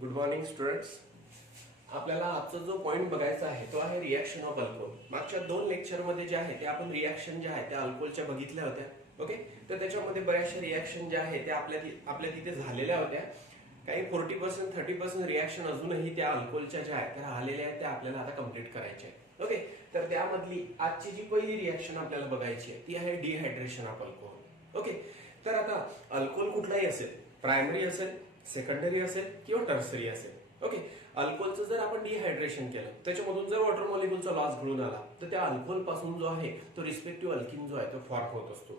Good morning students. आपल्याला आजचा जो पॉइंट बघायचा आहे तो आहे रिॲक्शन ऑफ अल्कोहोल. मागच्या 2 लेक्चरमध्ये जे आहे ते आपण रिॲक्शन ज्या आहेत त्या अल्कोहोलच्या बघितल्या होत्या. ओके, तर त्याच्यामध्ये बऱ्याचशा रिॲक्शन ज्या आहेत त्या आपल्या तिथे झालेल्या होत्या. काही 40% 30% रिॲक्शन अजूनही त्या अल्कोहोलच्या ज्या आहेत त्या राहिलेल्या आहेत त्या आपल्याला आता कम्प्लीट करायच्या आहेत. ओके, तर त्यामधली आजची जी पहिली रिॲक्शन आपल्याला बघायची आहे ती आहे डिहायड्रेशन ऑफ अल्कोहोल. ओके, तर आता अल्कोहोल कुठलाही असेल, प्रायमरी असेल, सेकंडरी असेल किंवा टर्सरी असेल. ओके, अल्कोहोलचं जर आपण डिहायड्रेशन केलं त्याच्यामधून जर वॉटर मॉलिक्युलचा लॉस घडून आला तर त्या अल्कोहोल पासून जो आहे तो रिस्पेक्टिव्ह अल्किन जो आहे तो फॉर्म होत असतो.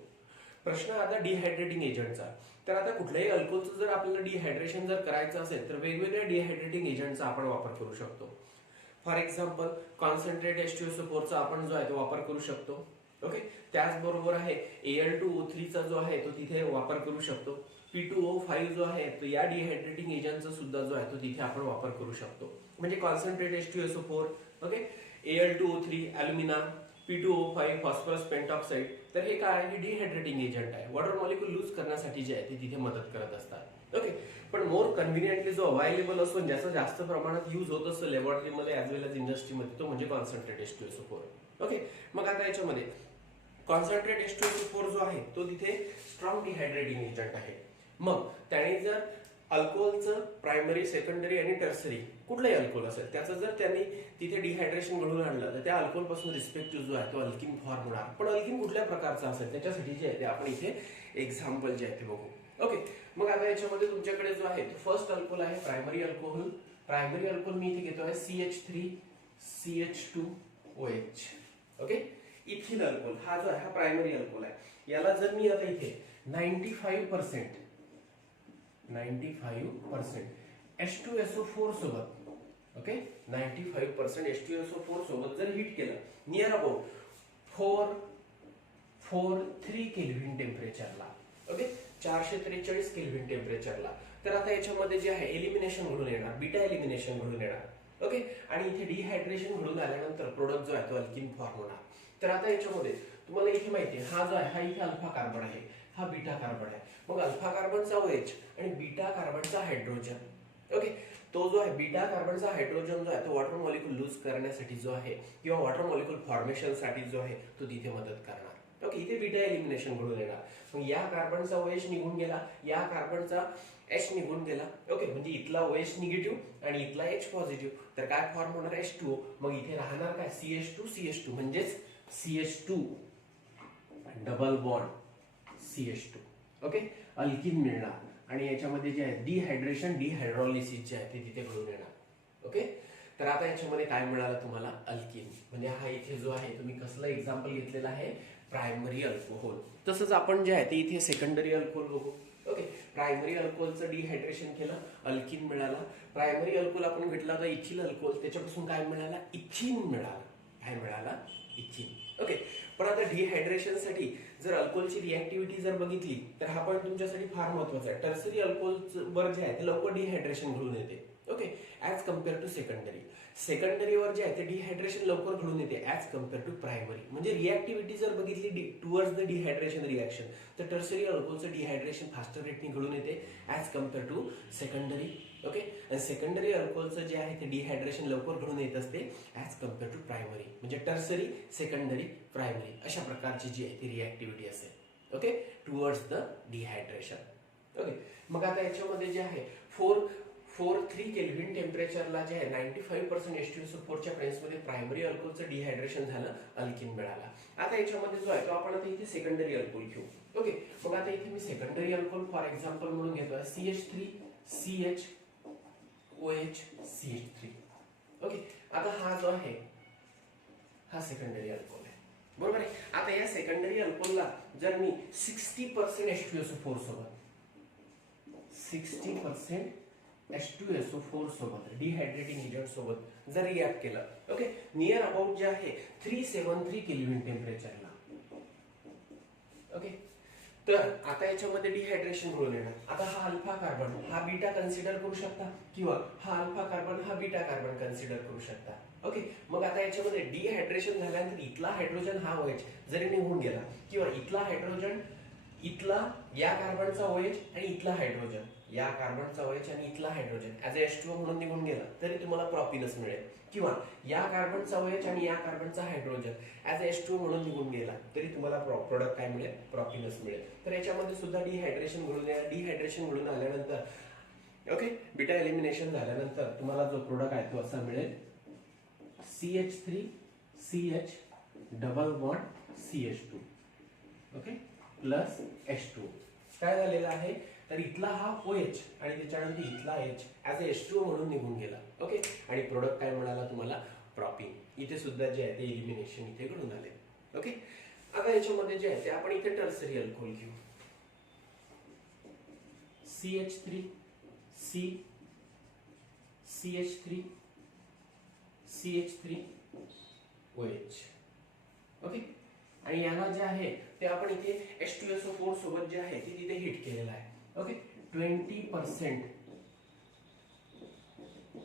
प्रश्न आता डिहायड्रेटिंग एजंटचा. तर आता कुठल्याही अल्कोहोलचं जर आपल्याला डिहायड्रेशन जर करायचं असेल तर वेगवेगळ्या डिहायड्रेटिंग एजंटचा आपण वापर करू शकतो. फॉर एक्झाम्पल कॉन्सन्ट्रेट H2SO4 चा आपण जो आहे तो वापर करू शकतो. ओके, त्याचबरोबर आहे Al2O3 चा जो आहे तो तिथे वापर करू शकतो. P2O5 जो आहे तो या डिहायड्रेटिंग एजंटचा सुद्धा जो आहे तो तिथे आपण वापर करू शकतो. म्हणजे concentrate H2SO4, okay, Al2O3 अल्युमिना, P2O5 phosphorus pentoxide. तर हे काय आहे, डिहायड्रेटिंग एजंट आहे. वॉटर मॉलिक्युल लूज करण्यासाठी जे आहे ते तिथे मदत करत असतात. ओके, पण मोर कन्व्हिनियंटली जो अवेलेबल असतो ज्याचा जास्त प्रमाणात युज होत असतो लॅबोरेटरीमध्ये ॲज वेल एज इंडस्ट्रीमध्ये तो म्हणजे कॉन्सन्ट्रेट H2SO4. ओके, मग आता याच्यामध्ये कॉन्सन्ट्रेट H2SO4 जो आहे तो तिथे स्ट्रॉंग डिहायड्रेटिंग एजंट आहे. मग त्याने जर अल्कोहोलचं प्रायमरी, सेकंडरी आणि टर्सरी कुठलाही अल्कोहोल असेल त्याचं जर त्यांनी तिथे डिहायड्रेशन घडवून आणलं तर त्या अल्कोहोल पासून रिस्पेक्टिव्ह जो आहे तो अल्किन फॉर्म होणार. पण अल्किन कुठल्या प्रकारचा असेल त्याच्यासाठी जे आहे ते आपण इथे एक्झाम्पल जे आहे ते बघू. ओके, मग आता याच्यामध्ये तुमच्याकडे जो आहे तो फर्स्ट अल्कोहोल आहे प्रायमरी अल्कोहोल. प्रायमरी अल्कोहोल मी इथे घेतोय CH3CH2OH. ओके, इथिल अल्कोहोल हा जो आहे हा प्रायमरी अल्कोहोल आहे. याला जर मी आता इथे 95% H2SO4 सोबत, ओके, 95% H2SO4 सोबत जर हीट केलं नियर अबाउट 443 केल्व्हिन टेम्परेचरला, ओके, 443 केल्व्हिन टेम्परेचरला, तर आता याच्यामध्ये जे आहे एलिमिनेशन घडून येणार, बीटा एलिमिनेशन घडून येणार. ओके, आणि इथे डिहायड्रेशन घडून आल्यानंतर प्रोडक्ट जो आहे तो अल्किन फॉर्म होणार. तर आता याच्यामध्ये तुम्हाला इथे माहिती आहे हा जो आहे हा इथे अल्फा कार्बन आहे, हा बीटा कार्बन आहे. मग अल्फा कार्बनचा OH आणि बीटा कार्बनचा हायड्रोजन, ओके, तो जो आहे बीटा कार्बनचा हायड्रोजन जो आहे तो वॉटर मॉलिक्युल लूज करण्यासाठी जो आहे किंवा वॉटर मॉलिक्युल फॉर्मेशनसाठी जो आहे तो तिथे मदत करणार. ओके, इथे बीटा एलिमिनेशन घडून येणार. मग या कार्बनचा OH निघून गेला, या कार्बनचा H निघून गेला. ओके, म्हणजे इथला OH निगेटिव्ह आणि इथला H पॉझिटिव्ह, तर काय फॉर्म होणार H2O. मग इथे राहणार काय CH2CH2 म्हणजेच CH2 double bond CH2. Okay, alkene मिळणार आणि याच्यामध्ये जे आहे डिहायड्रेशन, डिहायड्रॉलिसिस जे आहे ते तिथे घडून येणार. ओके, तर आता याच्यामध्ये काय मिळालं तुम्हाला, अल्किन. म्हणजे हा इथे जो आहे तुम्ही कसलं एक्झाम्पल घेतलेलं आहे, प्रायमरी अल्कोहोल. तसंच आपण जे आहे ते इथे सेकंडरी अल्कोहोल बघू. ओके, प्रायमरी अल्कोहोलचं डिहायड्रेशन केलं, अल्किन मिळाला. प्रायमरी अल्कोहोल आपण घेतला होता इथिल अल्कोहोल, त्याच्यापासून काय मिळाला, इथिन मिळाला. काय मिळाला, इथिन. ओके, पण आता डिहायड्रेशनसाठी जर अल्कोहोलची रिॲक्टिव्हिटी जर बघितली तर हा पण तुमच्यासाठी फार महत्वाचा आहे. टर्सरी अल्कोहोल वर जे आहे ते लवकर डिहायड्रेशन घडून येते. Okay, as compare to secondary. सेकंडरीवर जे आहे ते डिहायड्रेशन लवकर घडून येते ऍज कम्पेअर टू प्रायमरी. म्हणजे रिॲक्टिव्हिटी जर बघितली टुवर्ड्स द डिहायड्रेशन रिॲक्शन तर टर्सरी अल्कोहोलचं डिहायड्रेशन फास्टर रेटने घडून येते as compare to secondary. Okay, आणि सेकंडरी अल्कोहोलचं जे आहे ते डिहायड्रेशन लवकर घडून येत असते ऍज कम्पेअर टू प्रायमरी. म्हणजे टर्सरी, सेकंडरी, प्रायमरी अशा प्रकारची जी आहे ती रिॲक्टिव्हिटी असेल. Okay, towards the dehydration. Okay, मग आता याच्यामध्ये जे आहे 443 केल्व्हिन टेम्परेचरला जे आहे 95% H2SO4 च्या प्रेझेन्समध्ये प्रायमरी अल्कोहोलचं डिहायड्रेशन झालं, अल्किन मिळाला. आता याच्यामध्ये जो आहे तो आपण आता इथे सेकंडरी अल्कोहोल घेऊ. ओके, मग आता इथे मी सेकंडरी अल्कोहोल फॉर एक्झाम्पल म्हणून घेतोय CH3CHOH CH3. ओके, आता हा जो आहे हा सेकंडरी अल्कोहोल आहे, बरोबर आहे. आता या सेकंडरी अल्कोहोलला जर मी 60% H2SO4 सोबत 60% H2SO4 सोबत डिहायड्रेटिंग एजंट सोबत जर रिॲक्ट केलं, ओके, नियर अबाउट जे आहे 373 केल्व्हिन टेम्परेचरला. ओके, तर आता याच्यामध्ये डिहायड्रेशन घडून येणार. आता हा अल्फा कार्बन हा बीटा कन्सिडर करू शकता किंवा हा अल्फा कार्बन हा बीटा कार्बन कन्सिडर करू शकता. ओके, मग आता याच्यामध्ये डिहायड्रेशन झाल्यानंतर इथला हायड्रोजन हा OH जरी निघून गेला किंवा इथला हायड्रोजन इथला या कार्बनचा OH आणि इथला हायड्रोजन, या कार्बनचा OH आणि इथला हायड्रोजन ऍज अ H2O म्हणून निघून गेला तरी तुम्हाला प्रॉपिनस मिळेल, किंवा या कार्बनचा OH आणि या कार्बनचा हायड्रोजन ऍज अ H2O म्हणून निघून गेला तरी तुम्हाला प्रोडक्ट काय मिळेल, प्रॉपिनस मिळेल. तर याच्यामध्ये सुद्धा डिहायड्रेशन घडून डिहायड्रेशन घडून आल्यानंतर ओके बीटा एलिमिनेशन झाल्यानंतर तुम्हाला जो प्रोडक्ट आहे तो असा मिळेल CH3 CH double bond CH2 okay plus H2. काय झालेलं आहे तर इथला हा OH आणि त्याच्यानंतर इथला H ऍज अ H2O म्हणून निघून गेला. ओके आणि प्रोडक्ट काय मिळाला तुम्हाला, प्रॉपिन. इथे सुद्धा जे आहे ते एलिमिनेशन इथे घडून आले. ओके आता याच्यामध्ये जे आहे ते आपण इथे टर्सरी अल्कोहोल घेऊ. CH3 C CH3 CH3 OH. Okay आणि याला जे आहे ते आपण इथे H2SO4 सोबत जे आहे ते तिथे हिट केलेलं आहे. Okay 20%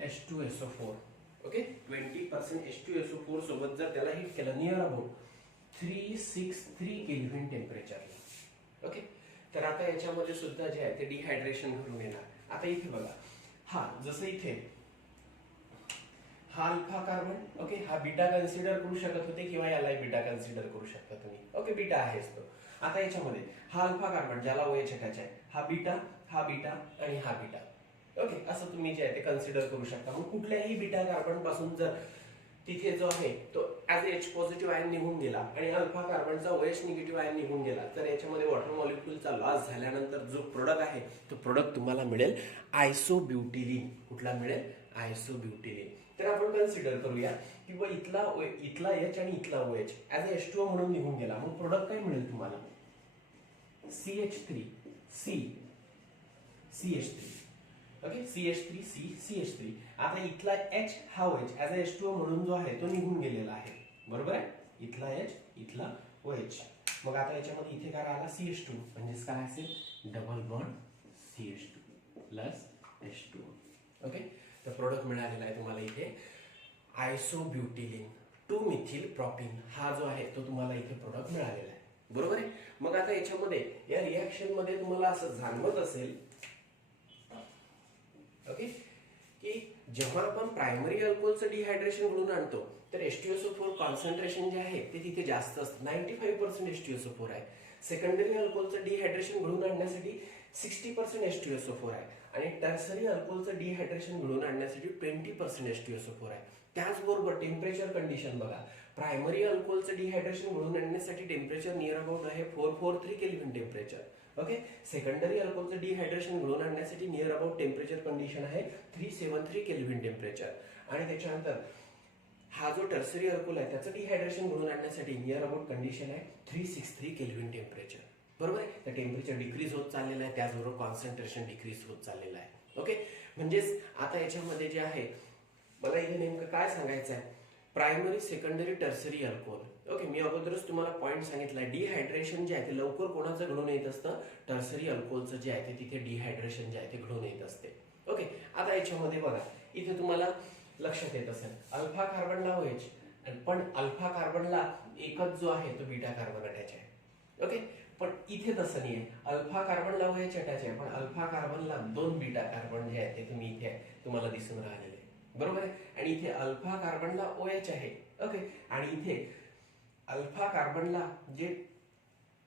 H2SO4. ओके 20% H2SO4 सोबत जर त्याला हिट केलं नियर अबाउट 363 केल्विन टेम्परेचरला. ओके तर आता याच्यामध्ये सुद्धा जे आहे ते डिहायड्रेशन घडून येणार. आता इथे बघा, हा जसं इथे हा अल्फा कार्बन ओके हा बीटा कन्सिडर करू शकत होते किंवा याला बीटा कन्सिडर करू शकता तुम्ही. ओके बीटा आहेच तो. आता याच्यामध्ये हा अल्फा कार्बन ज्याला OH अटॅच आहे हा बीटा आणि हा बीटा. ओके असं तुम्ही जे आहे ते कन्सिडर करू शकता. मग कुठल्याही बीटा कार्बन पासून जर तिथे जो आहे तो ऍज H पॉझिटिव्ह आयन निघून गेला आणि अल्फा कार्बनचा OH निगेटिव्ह आयन निघून गेला तर याच्यामध्ये वॉटर मॉलिक्यूलचा लॉस झाल्यानंतर जो प्रोडक्ट आहे तो प्रोडक्ट तुम्हाला मिळेल आयसोब्युटिलीन. कुठला मिळेल, आयसोब्युटिलीन. तर आपण कन्सिडर करूया की इथला H आणि इथला OH ऍज अ H2O म्हणून निघून गेला. मग प्रोडक्ट काय मिळेल तुम्हाला, CH3 C CH3 okay CH3 C CH3. आता इथला H हा OH ऍज अ H2O म्हणून जो आहे तो निघून गेलेला आहे, बरोबर आहे. इथला H इथला OH. मग आता याच्यामध्ये इथे काय राहिला CH2 म्हणजे काय असेल double bond CH2 plus H2O. Okay तर प्रोडक्ट मिळालेला आहे तुम्हाला इथे आयसोब्युटिलीन 2-मिथिल प्रॉपिन. हा जो आहे तो तुम्हाला इथे प्रोडक्ट मिळालेला आहे, बरोबर आहे. मग आता याच्यामध्ये या रिएक्शन मध्ये तुम्हाला असं जाणवत असेल ओके की जेव्हा आपण प्रायमरी अल्कोहोलचं डिहायड्रेशन घडून आणतो तर H2SO4 कॉन्सन्ट्रेशन जे आहे ते तिथे जास्त असतं, 95% H2SO4 आहे. सेकंडरी अल्कोहोलचं डिहायड्रेशन घडून आणण्यासाठी 60% H2SO4 आहे आणि टर्सरी अल्कोहोलचं डिहायड्रेशन घडून आणण्यासाठी 20% H2SO4 आहे. त्याचबरोबर टेम्परेचर कंडिशन बघा, प्रायमरी अल्कोहोलचं डिहायड्रेशन घडून आणण्यासाठी टेम्परेचर नियर अबाउट आहे 443 केल्विन टेम्परेचर. ओके सेकंडरी अल्कोहोलचं डिहायड्रेशन घडून आणण्यासाठी नियर अबाउट टेम्परेचर कंडिशन आहे 373 केल्विन टेम्परेचर. आणि त्याच्यानंतर हा जो टर्सरी अल्कोहोल आहे त्याचं डिहायड्रेशन घडून आणण्यासाठी नियर अबाउट कंडिशन आहे 363 केल्विन टेम्परेचर, बरोबर आहे. तर टेम्परेचर डिक्रीज होत चाललेलं आहे, त्याचबरोबर कॉन्सन्ट्रेशन डिक्रीज होत चाललेलं आहे. ओके म्हणजेच आता याच्यामध्ये जे आहे मला इथे नेमकं काय सांगायचं आहे, primary secondary tertiary alcohol. Okay मी अगोदरच तुम्हाला पॉईंट सांगितलाय, डिहायड्रेशन जे आहे ते लवकर कोणाचं घडून येत असतं, टर्सरी अल्कोहोलचं जे आहे ते तिथे डिहायड्रेशन जे आहे ते घडून येत असते. ओके आता याच्यामध्ये बघा इथे तुम्हाला लक्षात येत असेल अल्फा कार्बनला OH पण अल्फा कार्बनला एकच जो आहे तो बीटा कार्बन अटॅच आहे. ओके पण इथे तसं नाही आहे, अल्फा कार्बनला OH अटॅच आहे पण अल्फा कार्बनला 2 बीटा कार्बन जे आहे ते तुम्ही इथे तुम्हाला दिसून राहिलेले, बरोबर आहे. आणि इथे अल्फा कार्बनला OH आहे. ओके आणि इथे अल्फा कार्बनला जे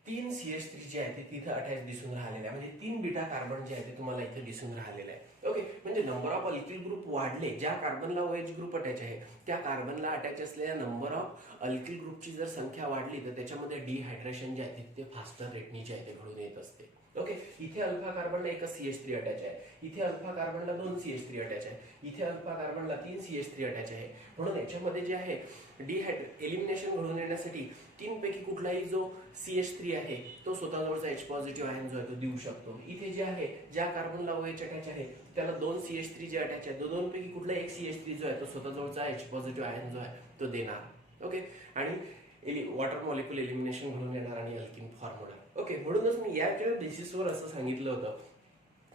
3 CH3 जे आहे ते तिथे अटॅच दिसून राहिलेले आहे, म्हणजे 3 बीटा कार्बन जे आहे ते तुम्हाला इथे दिसून राहिलेले आहे. ओके म्हणजे नंबर ऑफ अल्किल ग्रुप वाढले, ज्या कार्बनला OH ग्रुप अटॅच आहे त्या कार्बनला अटॅच असलेल्या नंबर ऑफ अल्किल ग्रुपची जर संख्या वाढली तर त्याच्यामध्ये डिहायड्रेशन जे आहे ते फास्टर रेटनी जे आहे ते घडून येत असते. ओके इथे अल्फा कार्बनला एक CH3 अटॅच आहे, इथे अल्फा कार्बनला 2 CH3 अटॅच आहे, इथे अल्फा कार्बनला 3 CH3 अटॅच आहे. म्हणून याच्यामध्ये जे आहे एलिमिनेशन घडून येण्यासाठी 3 पैकी कुठलाही जो CH3 आहे तो स्वतःजवळचा H पॉझिटिव्ह आयन जो आहे तो देऊ शकतो. इथे जे आहे ज्या कार्बनला OH अटॅच आहे त्याला 2 CH3 जे अटॅच आहे, दोन पैकी कुठला एक CH3 जो आहे तो स्वतःजवळचा H पॉझिटिव्ह आयन जो आहे तो देणार. ओके आणि वॉटर मॉलिक्यूल एलिमिनेशन घडून येणार आणि अल्किन फॉर्म होणार. ओके म्हणूनच मी या बेसिसवर असं सांगितलं होतं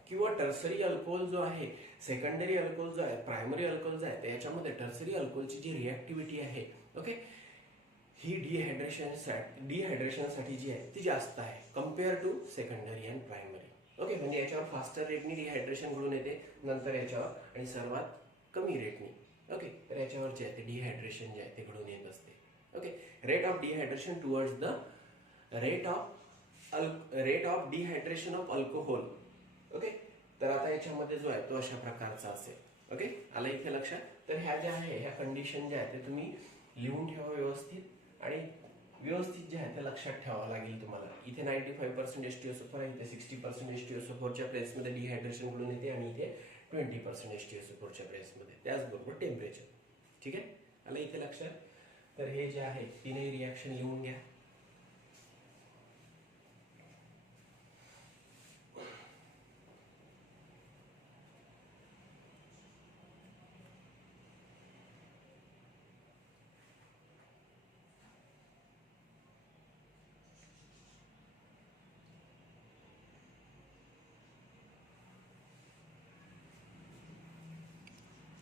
किंवा टर्सरी अल्कोहोल जो आहे, सेकंडरी अल्कोहोल जो आहे, प्रायमरी अल्कोहोल जो आहे त्याच्यामध्ये टर्सरी अल्कोहोलची जी रिएक्टिव्हिटी आहे ओके ही डिहायड्रेशनसाठी जी आहे ती जास्त आहे compare to secondary and primary. Okay, म्हणजे याच्यावर फास्टर रेटनी डिहायड्रेशन घडून येते, नंतर याच्यावर आणि सर्वात कमी रेटनी. ओके, तर याच्यावर जे आहे ते डिहायड्रेशन जे आहे ते घडून येत असते. Okay, rate of dehydration towards the rate of dehydration of alcohol. Okay, तर आता याच्यामध्ये जो आहे तो अशा प्रकारचा असेल. ओके, आलं इथे लक्षात. तर ह्या ज्या आहे ह्या कंडिशन ज्या आहेत ते तुम्ही लिहून ठेवा व्यवस्थित, आणि व्यवस्थित जे आहे ते लक्षात ठेवावं लागेल तुम्हाला. इथे 95% H2SO4 आहे, इथे 60% H2SO4च्या प्लेसमध्ये डिहायड्रेशन घडून येते, आणि इथे 20% H2SO4च्या प्लेसमध्ये. त्याचबरोबर टेम्परेचर. ठीक आहे, आलं इथे लक्षात. तर हे जे आहे तीनही रिॲक्शन लिहून घ्या.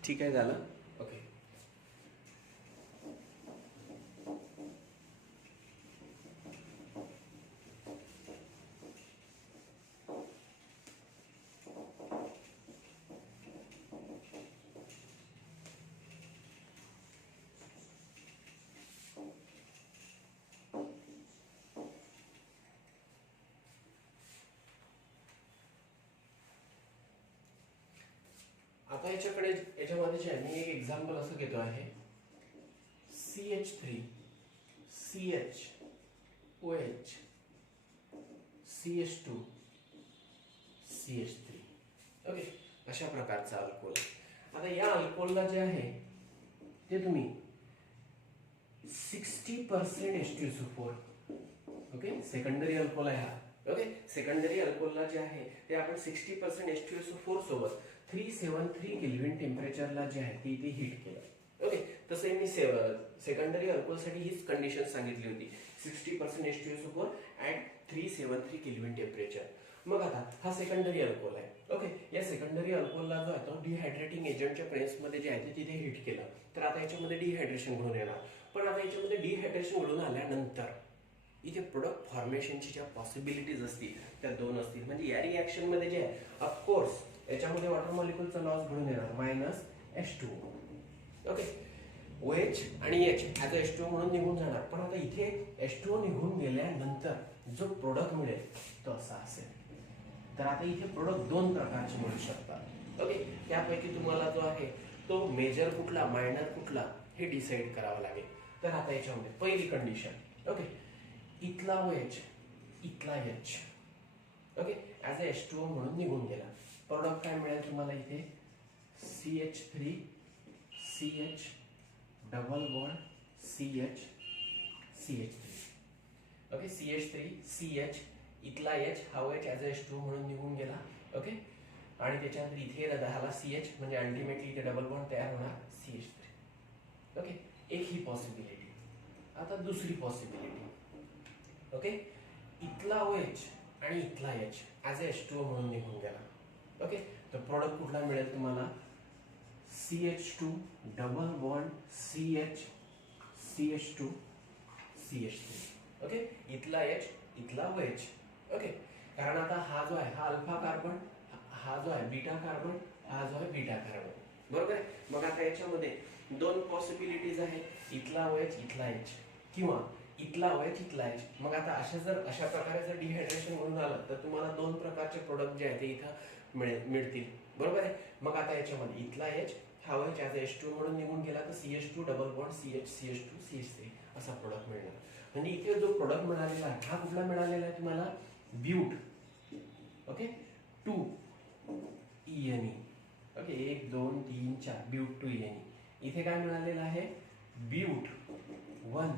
ठीक आहे, झालं. ओके, आता याच्यामध्ये जे आहे मी एक एक्झाम्पल असं घेतो आहे. CH3 CH OH CH2 CH3. Okay, अशा प्रकारचा अल्कोहोल. आता या अल्कोहोलला जे आहे ते तुम्ही 60% H2SO4. ओके, सेकंडरी अल्कोहोल आहे हा. ओके, सेकंडरी अल्कोहोलला जे आहे ते आपण 60% H2SO4 सोबत 373 केल्विन टेम्परेचरला जे आहे ती हीट केलं. ओके, तसे मी सेकंडरी अल्कोहोलसाठी हीच कंडिशन सांगितली होती, 60% H2SO4 ॲट 373 केल्विन टेम्परेचर. मग आता हा सेकंडरी अल्कोहोल आहे. ओके, या सेकंडरी अल्कोहोलला जो आहे तो डिहायड्रेटिंग एजंटच्या प्रेसमध्ये जे आहे ते तिथे हीट केलं, तर आता याच्यामध्ये डिहायड्रेशन घडून येणार. पण आता याच्यामध्ये डिहायड्रेशन घडून आल्यानंतर इथे प्रोडक्ट फॉर्मेशनची ज्या पॉसिबिलिटीज असतील त्या दोन असतील. म्हणजे या रिॲक्शन मध्ये जे आहे ऑफकोर्स याच्यामध्ये वॉटर मॉलिक्युलचा लॉस घडून येणार -H2O. ओके, OH आणि H ॲज अ H2O म्हणून निघून जाणार. पण आता इथे H2O निघून गेल्यानंतर जो प्रोडक्ट मिळेल तो असा असेल. तर आता इथे प्रोडक्ट दोन प्रकारचे मिळू शकतात. ओके, त्यापैकी तुम्हाला जो आहे तो मेजर कुठला मायनर कुठला हे डिसाईड करावं लागेल. तर आता याच्यामध्ये पहिली कंडिशन, ओके, इथला OH इथला H okay as a H2O म्हणून निघून गेला. प्रोडक्ट काय मिळेल तुम्हाला इथे CH3 CH double bond CH CH3. Okay, CH3 CH इथला H हा OH ॲज अ H2O म्हणून निघून गेला. ओके, आणि त्याच्यानंतर इथे झाला CH म्हणजे अल्टिमेटली इथे डबल बॉन्ड तयार होणार CH3. ओके, एक ही पॉसिबिलिटी. आता दुसरी पॉसिबिलिटी, ओके, इथला OH आणि इथला H ॲज अ H2O म्हणून निघून गेला. ओके, तर प्रोडक्ट कुठला मिळेल तुम्हाला CH2 double bond CH CH2 CH3. Okay, इथला H इथला OH. ओके, कारण आता हा जो आहे हा अल्फा कार्बन, हा जो आहे बीटा कार्बन, हा जो आहे बीटा कार्बन. बरोबर आहे. मग आता याच्यामध्ये दोन पॉसिबिलिटीज आहेत, इथला OH इथला H किंवा इथला OH इथला H. मग आता अशा प्रकारे जर डिहायड्रेशन म्हणून आलं तर तुम्हाला दोन प्रकारचे प्रोडक्ट जे आहेत ते इथं मिळतील. बरोबर आहे. मग आता याच्यामध्ये इथला H हा OH ॲज अ H2O म्हणून निघून गेला तर CH2 double bond CH CH2 CH3 असा प्रोडक्ट मिळणार. म्हणजे इथे जो प्रोडक्ट मिळालेला आहे हा कुठला मिळालेला आहे तुम्हाला ब्यूट. Okay, 2 ENE. ओके, 1 2 3 4 ब्यूट 2 ENE. इथे काय मिळालेलं आहे ब्यूट 1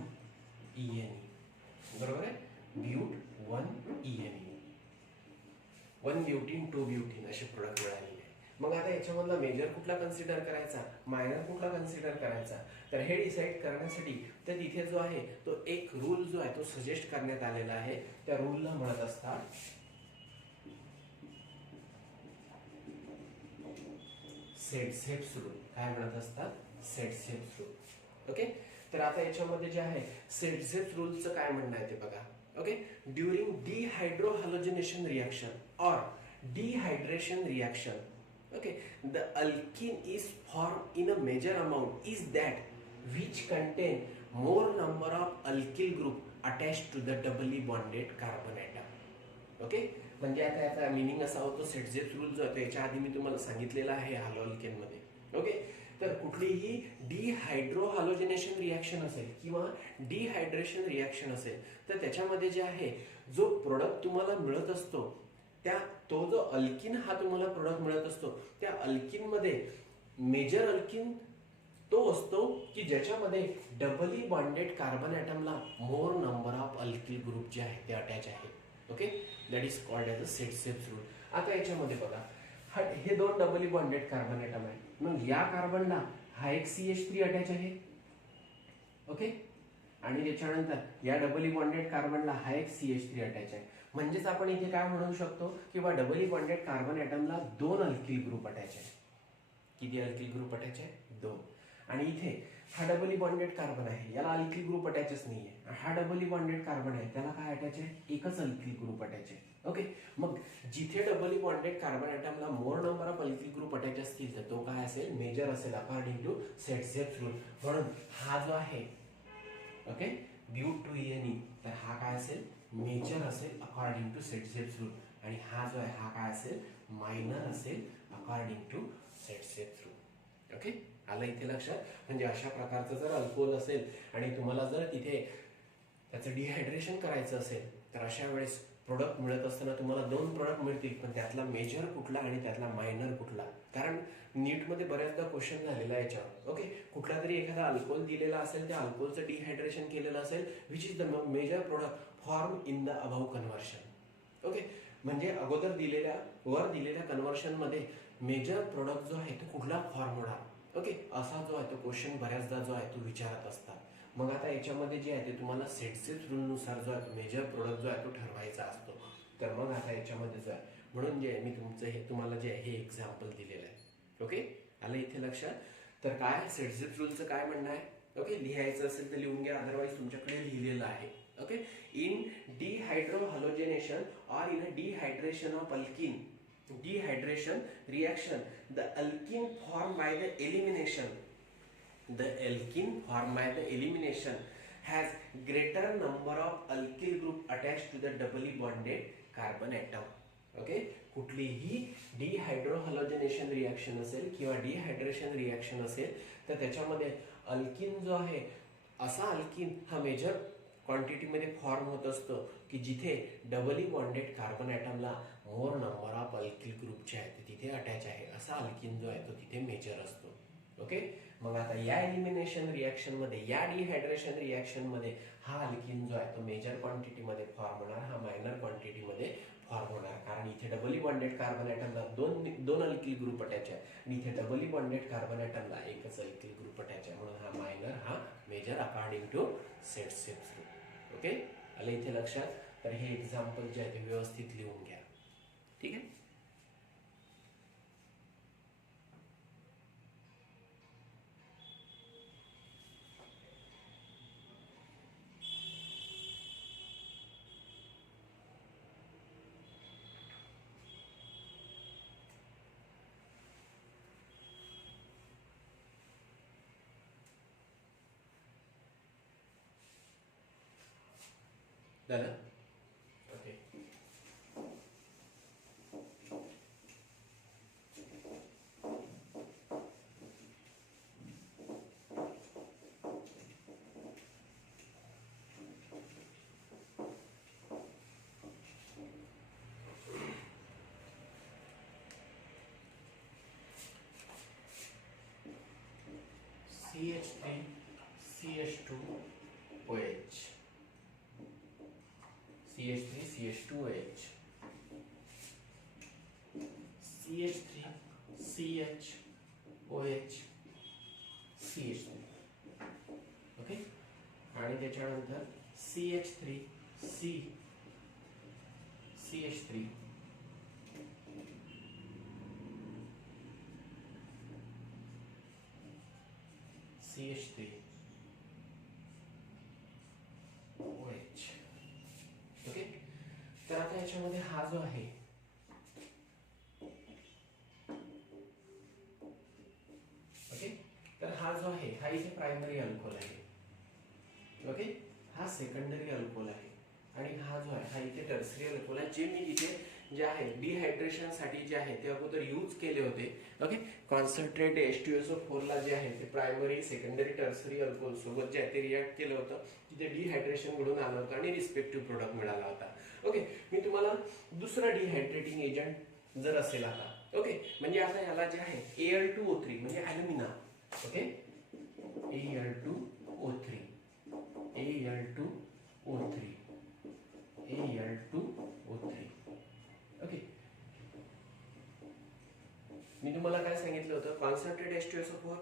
ENE. बरोबर आहे, ब्यूट 1 ENE. 1 ब्युटीन 2 ब्युटीन असे प्रोडक्ट मिळालेले आहे. मग आता याच्यामधला मेजर कुठला कन्सिडर करायचा, मायनर कुठला कन्सिडर करायचा, तर हे डिसाईड करण्यासाठी तर तिथे जो आहे तो एक रूल जो आहे तो सजेस्ट करण्यात आलेला आहे. त्या रूलला म्हणत असतात सेट सेप्स रूल. काय म्हणत असतात सेट सेप्स रूल. ओके, तर आता याच्यामध्ये जे आहे सेटझेप रूलचं काय म्हणणं आहे ते बघा. ओके, ड्युरिंग डिहायड्रोहॅलोजिनेशन रिएक्शन और dehydration reaction, okay, the alkene is formed in a major amount is that which contain more number of alkyl group attached to the doubly bonded carbon atom. Okay, म्हणजे आता याचा meaning असा होतो, सेटझेप rule जो आहे याच्या आधी मी तुम्हाला सांगितलेला आहे हॅलोअल्केन मध्ये. ओके, तर कुठलीही डिहायड्रोहॅलोजिनेशन रिएक्शन असेल किंवा डिहायड्रेशन रिएक्शन असेल तर त्याच्यामध्ये जे आहे जो प्रोडक्ट तुम्हाला मिळत असतो तो जो अल्किन हा तुम्हाला प्रोडक्ट मिळत असतो त्या अल्किन मध्ये मेजर अल्किन तो असतो की ज्याच्यामध्ये डबली बॉन्डेड कार्बन ॲटमला more number of alkyl group जे आहे ते अटॅच आहे. Okay, that is called as a Saytzeff rule. आता याच्यामध्ये बघा हे दोन डबली बॉन्डेड कार्बन ॲटम आहे, मग या कार्बनला हा एक CH3 अटॅच आहे. ओके, आणि त्याच्यानंतर या डबली बॉन्डेड कार्बनला हा एक CH3 अटॅच आहे. म्हणजेच आपण इथे काय म्हणू शकतो की बा डबली बॉन्डेड कार्बन ॲटमला दोन अल्किल ग्रुप अटॅच आहे. किती अल्किल ग्रुप अटॅच आहे? दोन. आणि इथे हा डबली बॉन्डेड कार्बन आहे याला अल्किल ग्रुप अटॅचच नाहीये. हा डबली बॉन्डेड कार्बन आहे त्याला काय अटॅच आहे? एकच अल्किल ग्रुप अटॅच आहे. ओके, मग जिथे डबली बॉन्डेड कार्बन ॲटमला more number of alkyl group attach असतील तर तो काय असेल? मेजर असेल अकॉर्डिंग टू सेटझेप रूल. म्हणून हा जो आहे ओके ब्यूट-2-ene तर हा काय असेल? मेजर असेल अकॉर्डिंग टू सेटझेप रूल. आणि हा जो आहे हा काय असेल? मायनर असेल according to Saytzeff rule. Okay, आलं इथे लक्षात? म्हणजे अशा प्रकारचं जर अल्कोहोल असेल आणि तुम्हाला जर तिथे त्याचं डिहायड्रेशन करायचं असेल तर अशा वेळेस प्रोडक्ट मिळत असताना तुम्हाला दोन प्रोडक्ट मिळतील, पण त्यातला मेजर कुठला आणि त्यातला मायनर कुठला. कारण नीटमध्ये बऱ्याचदा क्वेश्चन झालेला आहे याच्यावर. ओके, कुठला तरी एखादा अल्कोहोल दिलेला असेल त्या अल्कोहोलचं डिहायड्रेशन केलेलं असेल which is the major product form in the above conversion. Okay, म्हणजे अगोदर वर दिलेल्या कन्व्हर्शन मध्ये मेजर प्रोडक्ट जो आहे तो कुठला फॉर्म होणार. ओके, असा जो आहे तो क्वेश्चन बऱ्याचदा जो आहे तो विचारत असतात. मग आता याच्यामध्ये जे आहे ते तुम्हाला सेटझेप रूलनुसार जो आहे मेजर प्रोडक्ट जो आहे तो ठरवायचा असतो. तर मग आता याच्यामध्ये जो आहे म्हणून जे मी तुमचं हे तुम्हाला जे आहे हे एक्झाम्पल दिलेलं आहे. ओके, आलं इथे लक्षात? तर काय सेटझेप रूलचं काय म्हणणं आहे? ओके, लिहायचं असेल तर लिहून घ्या, अदरवाईज तुमच्याकडे लिहिलेलं आहे. ओके, इन डिहायड्रोहॅलोजिनेशन और in dehydration of alkene dehydration reaction the alkene formed by the elimination has greater number of alkyl group attached to the doubly bonded carbon atom. Okay, कुठलीही डिहायड्रोहॅलोजिनेशन रिएक्शन असेल किंवा डिहायड्रेशन रिएक्शन असेल तर त्याच्यामध्ये alkene जो आहे असा अल्किन हा मेजर क्वांटिटीमध्ये फॉर्म होत असतो की जिथे डबली बॉन्डेड कार्बन ॲटमला more number of alkyl group जे आहे ते तिथे अटॅच आहे असा अल्किन जो आहे तो तिथे मेजर असतो. ओके, मग आता या एलिमिनेशन रिएक्शन मध्ये या डिहायड्रेशन रिएक्शन मध्ये हा अल्किन जो आहे तो मेजर क्वांटिटीमध्ये फॉर्म होणार, हा मायनर क्वांटिटीमध्ये फॉर्म होणार. कारण इथे डबली बॉन्डेड कार्बन ॲटमला दोन अल्किल ग्रुप अटॅच आहे आणि इथे डबली बॉन्डेड कार्बन ॲटमला एकच अल्किल ग्रुप अटॅच आहे. म्हणून हा मायनर हा major according to Saytzeff rule. Okay, आलं इथे लक्षात? तर हे एक्झाम्पल जे आहे ते व्यवस्थित लिहून घ्या. ठीक आहे? झालं? Okay, CH3 CH2OH CH3 CH2OH CH3 CHOH CH3. Okay, आणि त्याच्यानंतर CH3 CH3 CH3 याच्यामध्ये हा जो आहे ओके, तर हा जो आहे हा इथे प्रायमरी अल्कोहोल आहे. ओके, हा सेकंडरी अल्कोहोल आहे आणि हा जो आहे हा इथे टर्सरी अल्कोहोल आहे, जे मी इथे जे आहे डिहायड्रेशन साठी जे आहे ते अगोदर यूज केले होते. ओके, कॉन्सन्ट्रेट H2SO4 ला जे आहे ते प्रायमरी सेकंडरी टर्सरी अल्कोहोल सोबत जे आहे ते रिॲक्ट केलं होतं, तिथे डिहायड्रेशन घडून आलं होतं आणि रिस्पेक्टिव्ह प्रोडक्ट मिळाला होता. ओके, मी तुम्हाला दुसरा डिहायड्रेटिंग एजंट जर असेल आता, ओके, म्हणजे आता याला जे आहे Al2O3 म्हणजे ॲल्युमिना. Okay, Al2O3 Al2O3 Al2O3. Okay, मी तुम्हाला काय सांगितलं होतं, कॉन्सन्ट्रेट H2SO4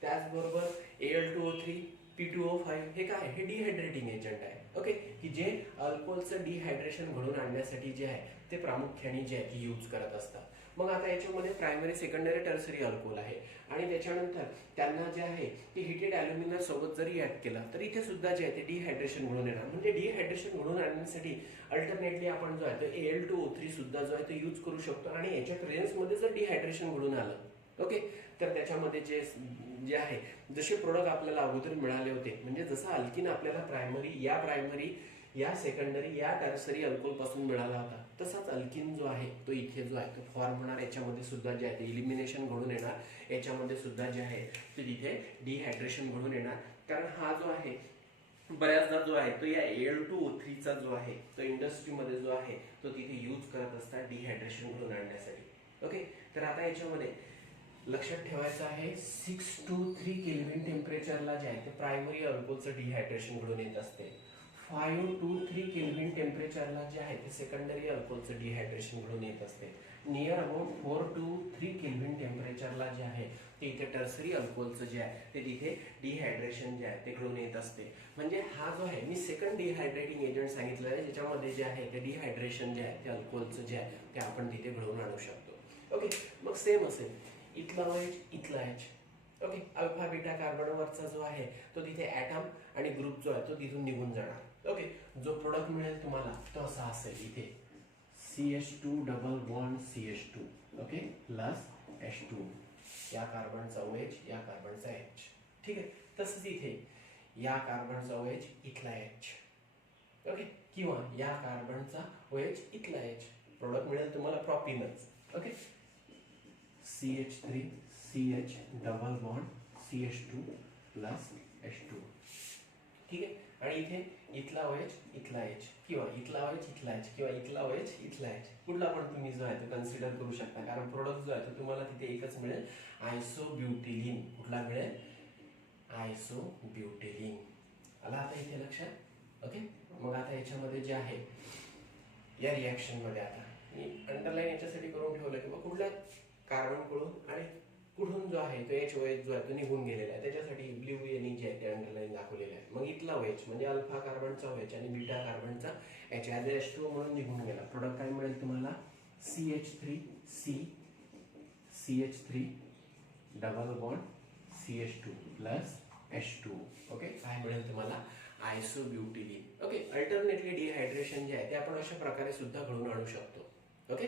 त्याचबरोबर Al2O3 P2O5 हे काय, हे डिहायड्रेटिंग एजंट आहे. ओके, की जे अल्कोहोलचं डिहायड्रेशन घडून आणण्यासाठी जे आहे ते प्रामुख्याने जे आहे यूज करत असतात. मग आता याच्यामध्ये प्रायमरी सेकंडरी टर्सरी अल्कोहोल आहे आणि त्याच्यानंतर त्यांना जे आहे ते हिटेड ॲल्युमिना सोबत जरी ऍड केलं तर इथे सुद्धा जे आहे ते डिहायड्रेशन घडून येणार. म्हणजे डिहायड्रेशन घडून आणण्यासाठी अल्टरनेटली आपण जो आहे तो Al2O3 सुद्धा जो आहे तो यूज करू शकतो. आणि याच्या प्रेझेन्समध्ये जर डिहायड्रेशन घडून आलं, ओके, तर त्याच्यामध्ये जे आहे जसे प्रोडक्ट आपल्याला अगोदर मिळाले होते, म्हणजे जसं अल्किन आपल्याला प्रायमरी या सेकंडरी या टर्सरी अल्कोहोल पासून मिळाला होता, तसाच अल्किन जो आहे तो इथे जो आहे तो फॉर्म होणार. याच्यामध्ये सुद्धा जे आहे ते इलिमिनेशन घडून येणार. याच्यामध्ये सुद्धा जे आहे ते तिथे डिहायड्रेशन घडून येणार. कारण हा जो आहे बऱ्याचदा जो आहे तो या Al2O3 चा जो आहे तो इंडस्ट्रीमध्ये जो आहे तो तिथे यूज करत असतात डिहायड्रेशन घडून आणण्यासाठी. ओके, तर आता याच्यामध्ये लक्षात ठेवायचं आहे 623 केल्विन टेम्परेचरला जे आहे ते प्रायमरी अल्कोहोलचं डिहायड्रेशन घडून येत असते. 523 केल्विन टेम्परेचरला जे आहे ते सेकंडरी अल्कोहोलचं डिहायड्रेशन घडून येत असते. नियर अबाउट 423 केल्विन टेम्परेचरला जे आहे ते इथे टर्सरी अल्कोहोलचं जे आहे ते तिथे डिहायड्रेशन जे आहे ते घडून येत असते. म्हणजे हा जो आहे मी सेकंड डिहायड्रेटिंग एजंट सांगितलं आहे, ज्याच्यामध्ये जे आहे ते डिहायड्रेशन जे आहे ते अल्कोहोलचं जे आहे ते आपण तिथे घडवून आणू शकतो. ओके, मग सेम असेल इथला OH इथला H. ओके, अल्फा बीटा कार्बनवरचा जो आहे तो तिथे ऍटम आणि ग्रुप जो आहे तो तिथून निघून जाणार. ओके, जो प्रोडक्ट मिळेल तुम्हाला तो असा असेल इथे CH2 double bond CH2 okay plus H2, या कार्बनचा OH या कार्बनचा H. ठीक आहे, तसंच इथे या कार्बनचा OH इथला H. ओके, किंवा या कार्बनचा OH इथला H. प्रोडक्ट मिळेल तुम्हाला प्रॉपिनच. Okay, CH3 CH double bond CH2 plus H2. ठीक आहे, आणि इथे इथला OH इथला H किंवा इथला OH इथला H किंवा इथला OH इथला H, कुठला पण तुम्ही जो आहे तो कन्सिडर करू शकता. कारण प्रोडक्ट जो आहे तो तुम्हाला तिथे एकच मिळेल, आयसोब्युटिलीन. कुठला मिळेल? आयसोब्युटिलीन. आला आता इथे लक्षात. ओके, मग आता याच्यामध्ये जे आहे या रिॲक्शन मध्ये आता मी अंडरलाईन याच्यासाठी करून ठेवलं की कुठल्या कार्बन कडून आणि कुठून जो आहे तो HOH जो आहे तो निघून गेलेला आहे, त्याच्यासाठी ब्ल्यू यांनी जे आहे ते अंडरलाईन दाखवलेलं आहे. मग इथला OH म्हणजे अल्फा कार्बनचा OH आणि बीटा कार्बनचा H ॲज H2O म्हणून निघून गेला. प्रोडक्ट काय मिळेल तुम्हाला? CH3 double bond CH2 plus H2. Okay, काय मिळेल तुम्हाला? आयसोब्युटिलीन. ओके, अल्टरनेटली डिहायड्रेशन जे आहे ते आपण अशा प्रकारे सुद्धा घडवून आणू शकतो. ओके,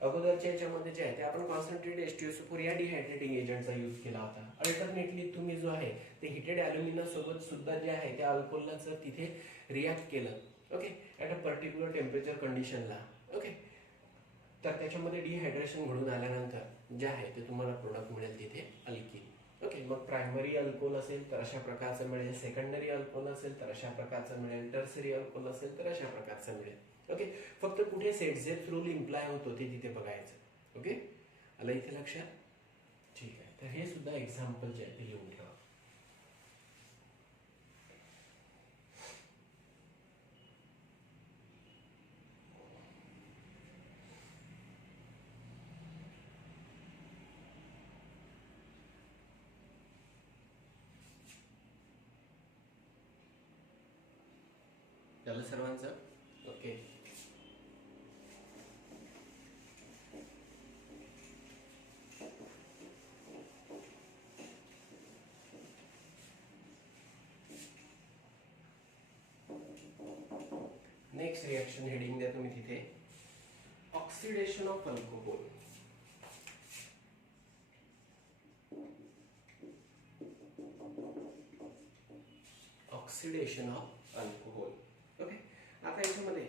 अगोदरच्या याच्यामध्ये जे आहे ते आपण कॉन्सन्ट्रेट H2SO4 या डिहायड्रेटिंग एजंटचा यूज केला होता. अल्टरनेटली तुम्ही जो आहे ते हिटेड ॲल्युमिना सोबत सुद्धा जे आहे त्या अल्कोहोलला जर तिथे रिॲक्ट केलं, okay, at a particular temperature कंडिशनला, ओके, तर त्याच्यामध्ये डिहायड्रेशन घडून आल्यानंतर जे आहे ते तुम्हाला प्रोडक्ट मिळेल तिथे अल्किन. ओके, मग प्रायमरी अल्कोहोल असेल तर अशा प्रकारचं मिळेल, सेकंडरी अल्कोहोल असेल तर अशा प्रकारचं मिळेल, टर्सरी अल्कोहोल असेल तर अशा प्रकारचं मिळेल. ओके, फक्त कुठे सेट रूल इम्प्लाय होतो ते तिथे बघायचं. ओके, आलं इथे लक्षात? ठीक आहे, तर हे सुद्धा एक्झाम्पल जे आहे ते लिहून ठेवा. झालं सर्वांचं? ओके, नेक्स्ट रिएक्शन हेडिंग द्या तुम्ही तिथे. Oxidation of alcohol. Oxidation of alcohol. Okay. आता याच्यामध्ये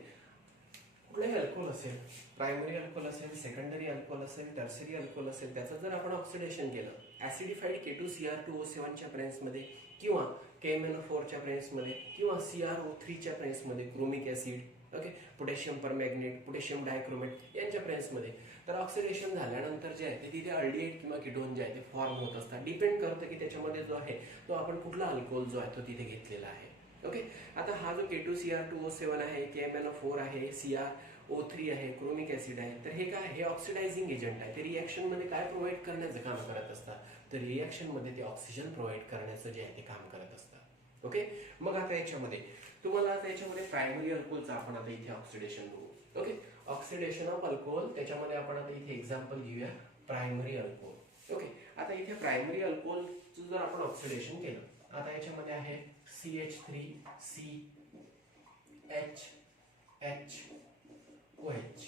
कुठलाही अल्कोहोल असेल, प्रायमरी अल्कोहोल असेल, सेकंडरी अल्कोहोल असेल, टर्सरी अल्कोहोल असेल, त्याचं जर आपण ऑक्सिडेशन केलं ऍसिडिफाईड K2Cr2O7 च्या प्रेझेन्समध्ये किंवा KMnO4 च्या प्रेझेन्समध्ये किंवा CrO3 च्या प्रेझेन्समध्ये, chromic acid, okay, potassium permanganate, potassium dichromate यांच्या प्रेझेन्समध्ये, तर ऑक्सिडेशन झाल्यानंतर जे आहे ते तिथे अल्डिहाइड किंवा कीटोन जे आहे ते फॉर्म होत असतात. डिपेंड करतं की त्याच्यामध्ये जो आहे तो आपण कुठला अल्कोहोल जो आहे तो तिथे घेतलेला आहे. ओके. आता हा जो K2Cr2O7 आहे, KMnO4 आहे, CrO3 आहे, क्रोमिक ऍसिड आहे, तर हे काय, हे ऑक्सिडायझिंग एजंट आहे. ते रिएक्शन मध्ये काय प्रोव्हाइड करण्याचं काम करत असतात, तर रिएक्शन मध्ये ते ऑक्सिजन प्रोव्हाइड करण्याचं जे आहे ते काम करत असतात. ओके. मग आता याच्यामध्ये तुम्हाला आता याच्यामध्ये प्रायमरी अल्कोहोलचं आपण आता इथे ऑक्सिडेशन बघू. ओके. ऑक्सिडेशन ऑफ अल्कोहोल, त्याच्यामध्ये आपण आता इथे एक्झाम्पल घेऊया प्रायमरी अल्कोहोल. ओके. आता इथे प्रायमरी अल्कोहोलचं जर आपण ऑक्सिडेशन केलं, आता याच्यामध्ये आहे CH3CHHOH.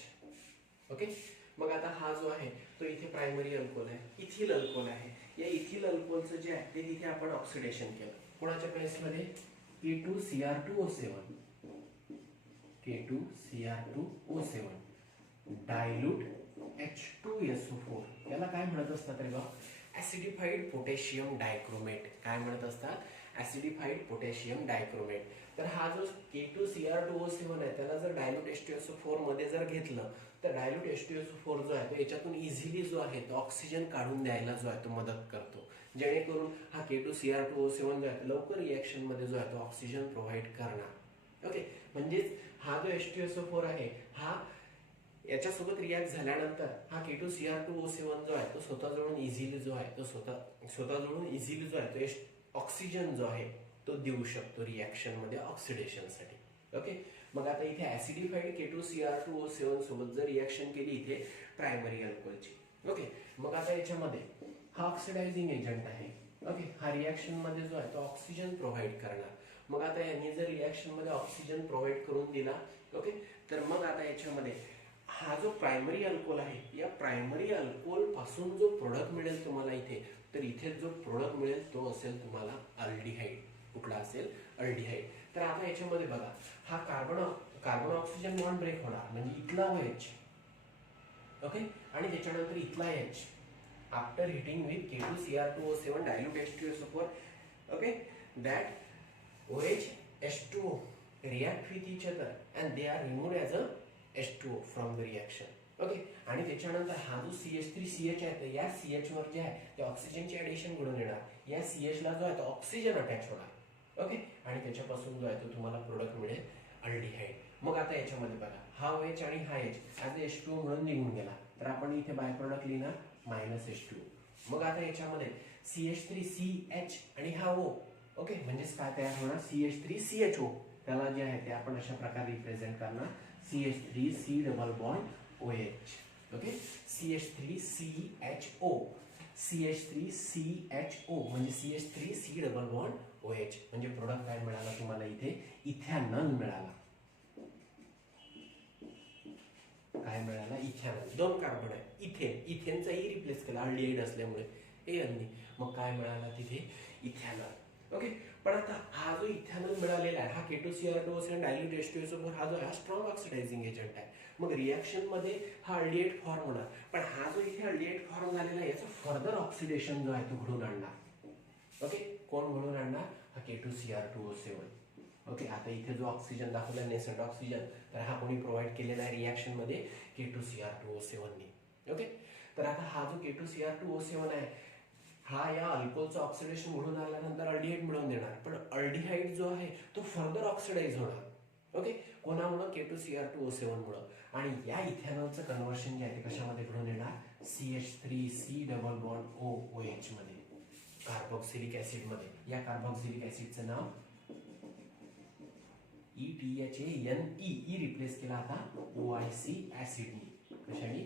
ओके. मग आता हा जो आहे तो इथे प्रायमरी अल्कोहोल आहे, इथिल अल्कोहोल आहे. या इथिल अल्कोहोलचं जे आहे ते तिथे आपण ऑक्सिडेशन केलं कोणाच्या प्लेसमध्ये, K2Cr2O7, K2Cr2O7 डायल्यूट H2SO4. याला काय म्हणत असतात रे बा, ऍसिडिफाईड पोटॅशियम डायक्रोमेट. काय म्हणत असतात, ऍसिडिफाईड पोटॅशियम डायक्रोमेट. तर हा जो K2Cr2O7 आहे त्याला जर डायल्यूट H2SO4 मध्ये जर घेतलं तर डायल्यूट H2SO4 जो आहे तो याच्यातून इझिली जो आहे तो ऑक्सिजन काढून द्यायला जो आहे तो मदत करतो, जेणेकरून हा K2Cr2O7 जो आहे लवकर रिएक्शन मध्ये जो आहे तो ऑक्सिजन प्रोव्हाइड करणार. ओके. म्हणजेच हा जो H2SO4 आहे हा याच्यासोबत रिॲक्ट झाल्यानंतर हा K2Cr2O7 जो आहे तो स्वतःजवळून इझिली जो आहे तो स्वतःजवळून इझिली जो आहे तो ऑक्सिजन जो आहे तो देऊ शकतो रिॲक्शन मध्ये ऑक्सिडेशनसाठी. ओके. मग आता इथे ऍसिडिफाईड K2Cr2O7 सोबत जर रिॲक्शन केली इथे प्रायमरी अल्कोहोलची. ओके. मग आता याच्यामध्ये हा ऑक्सिडायझिंग एजंट आहे. ओके. हा रिॲक्शन मध्ये जो आहे तो ऑक्सिजन प्रोव्हाइड करणार. मग आता यांनी जर रिॲक्शन मध्ये ऑक्सिजन प्रोव्हाइड करून दिला, ओके, तर मग आता याच्यामध्ये हा जो प्रायमरी अल्कोहोल आहे या प्रायमरी अल्कोहोल पासून जो प्रोडक्ट मिळेल तुम्हाला इथे, तर इथे जो प्रोडक्ट मिळेल तो असेल तुम्हाला अल्डिहाइड. कुठला असेल, अल्डिहाइड. तर आता याच्यामध्ये बघा हा कार्बन ऑक्सिजन बॉन्ड ब्रेक होणार, म्हणजे इथला OH, ओके, आणि त्याच्यानंतर इथला H after heating with K2Cr2O7 dilute H2SO4, okay, that OH H2O react with each other and they are removed as a H2O from the reaction. Okay. आणि त्याच्यानंतर हा जो CH3CH आहे तर या CH वर जे आहे ते ऑक्सिजनचे ऍडिशन घडून येणार, या CH ला जो आहे तो ऑक्सिजन अटॅच होणार. ओके. आणि त्याच्यापासून जो आहे तो तुम्हाला प्रोडक्ट मिळेल अल्डिहाइड. मग आता याच्यामध्ये बघा हा OH आणि हा H ऍज H2O म्हणून निघून गेला, तर आपण इथे बाय प्रोडक्ट लिहिणार -H2O. मग आता याच्यामध्ये CH3CH आणि हा O, ओके, म्हणजेच काय तयार होणार, CH3CHO. त्याला जे आहे ते आपण अशा प्रकारे रिप्रेझेंट करणार CH3C double bond OH. Okay. CH3CHO, CH3CHO म्हणजे CH3C डबल बॉन्ड OH. म्हणजे प्रोडक्ट काय मिळाला तुम्हाला इथे, इथॅनॉल मिळाला. काय मिळाला, इथॅनॉल. 2 कार्बन आहे, इथेनचा ई रिप्लेस केला अल्डिहाइड असल्यामुळे यांनी, मग काय मिळाला तिथे, इथॅनॉल. ओके. पण आता हा जो इथॅनॉल मिळालेला आहे हा K2Cr2O7 डायल्यूट H2SO4 हा जो आहे स्ट्रॉंग ऑक्सिडायझिंग एजंट आहे. मग रिएक्शन मध्ये हा अल्डिहाइड फॉर्म होणार, पण हा जो इथे अल्डिहाइड फॉर्म झालेला आहे याचा फर्दर ऑक्सिडेशन जो आहे तो घडून आणणार. ओके. कोण घडून आणणार, हा K2Cr2O7. ओके. आता इथे जो ऑक्सिजन दाखवला नेसंट ऑक्सिजन, तर हा कोणी प्रोव्हाइड केलेला आहे रिएक्शन मध्ये, K2Cr2O7 ने. ओके. तर आता हा जो K2Cr2O7 आहे हा या अल्कोहोलचं ऑक्सिडेशन घडून आल्यानंतर अल्डिहाइड मिळवून देणार, पण अल्डिहाइड जो आहे तो फर्दर ऑक्सिडाइज होणार. ओके. कोणामुळे, K2Cr2O7 मुळे. आणि या इथेनॉलचं कन्व्हर्शन जे आहे ते कशामध्ये घडून येणार, CH3C डबल बॉन्ड OH मध्ये, कार्बोक्सिलिक ऍसिड मध्ये. या कार्बोक्सिलिक ऍसिडचं नाव ETHANE रिप्लेस केला आता OIC ऍसिडनी. कशाने,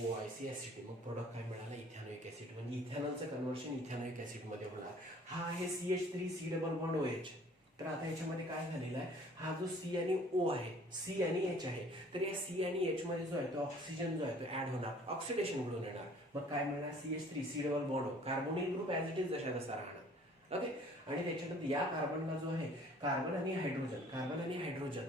OIC ऍसिड. मग प्रोडक्ट काय मिळाला, इथॅनोइक ऍसिड. म्हणजे इथेनॉलचं कन्व्हर्शन इथॅनोइक ऍसिड मध्ये होणार. हा आहे CH3C डबल बॉन्ड OH. तर आता याच्यामध्ये काय झालेला आहे, हा जो सी आणि ओ आहे, सी आणि एच आहे, तर या सी आणि एच मध्ये जो आहे तो ऑक्सिजन जो आहे तो ऍड होणार, ऑक्सिडेशन घडून येणार. मग काय मिळणार, CH3 C double bond, carbonyl group as it is जशा तसा राहणार. ओके. आणि त्याच्यानंतर या कार्बनला जो आहे कार्बन आणि हायड्रोजन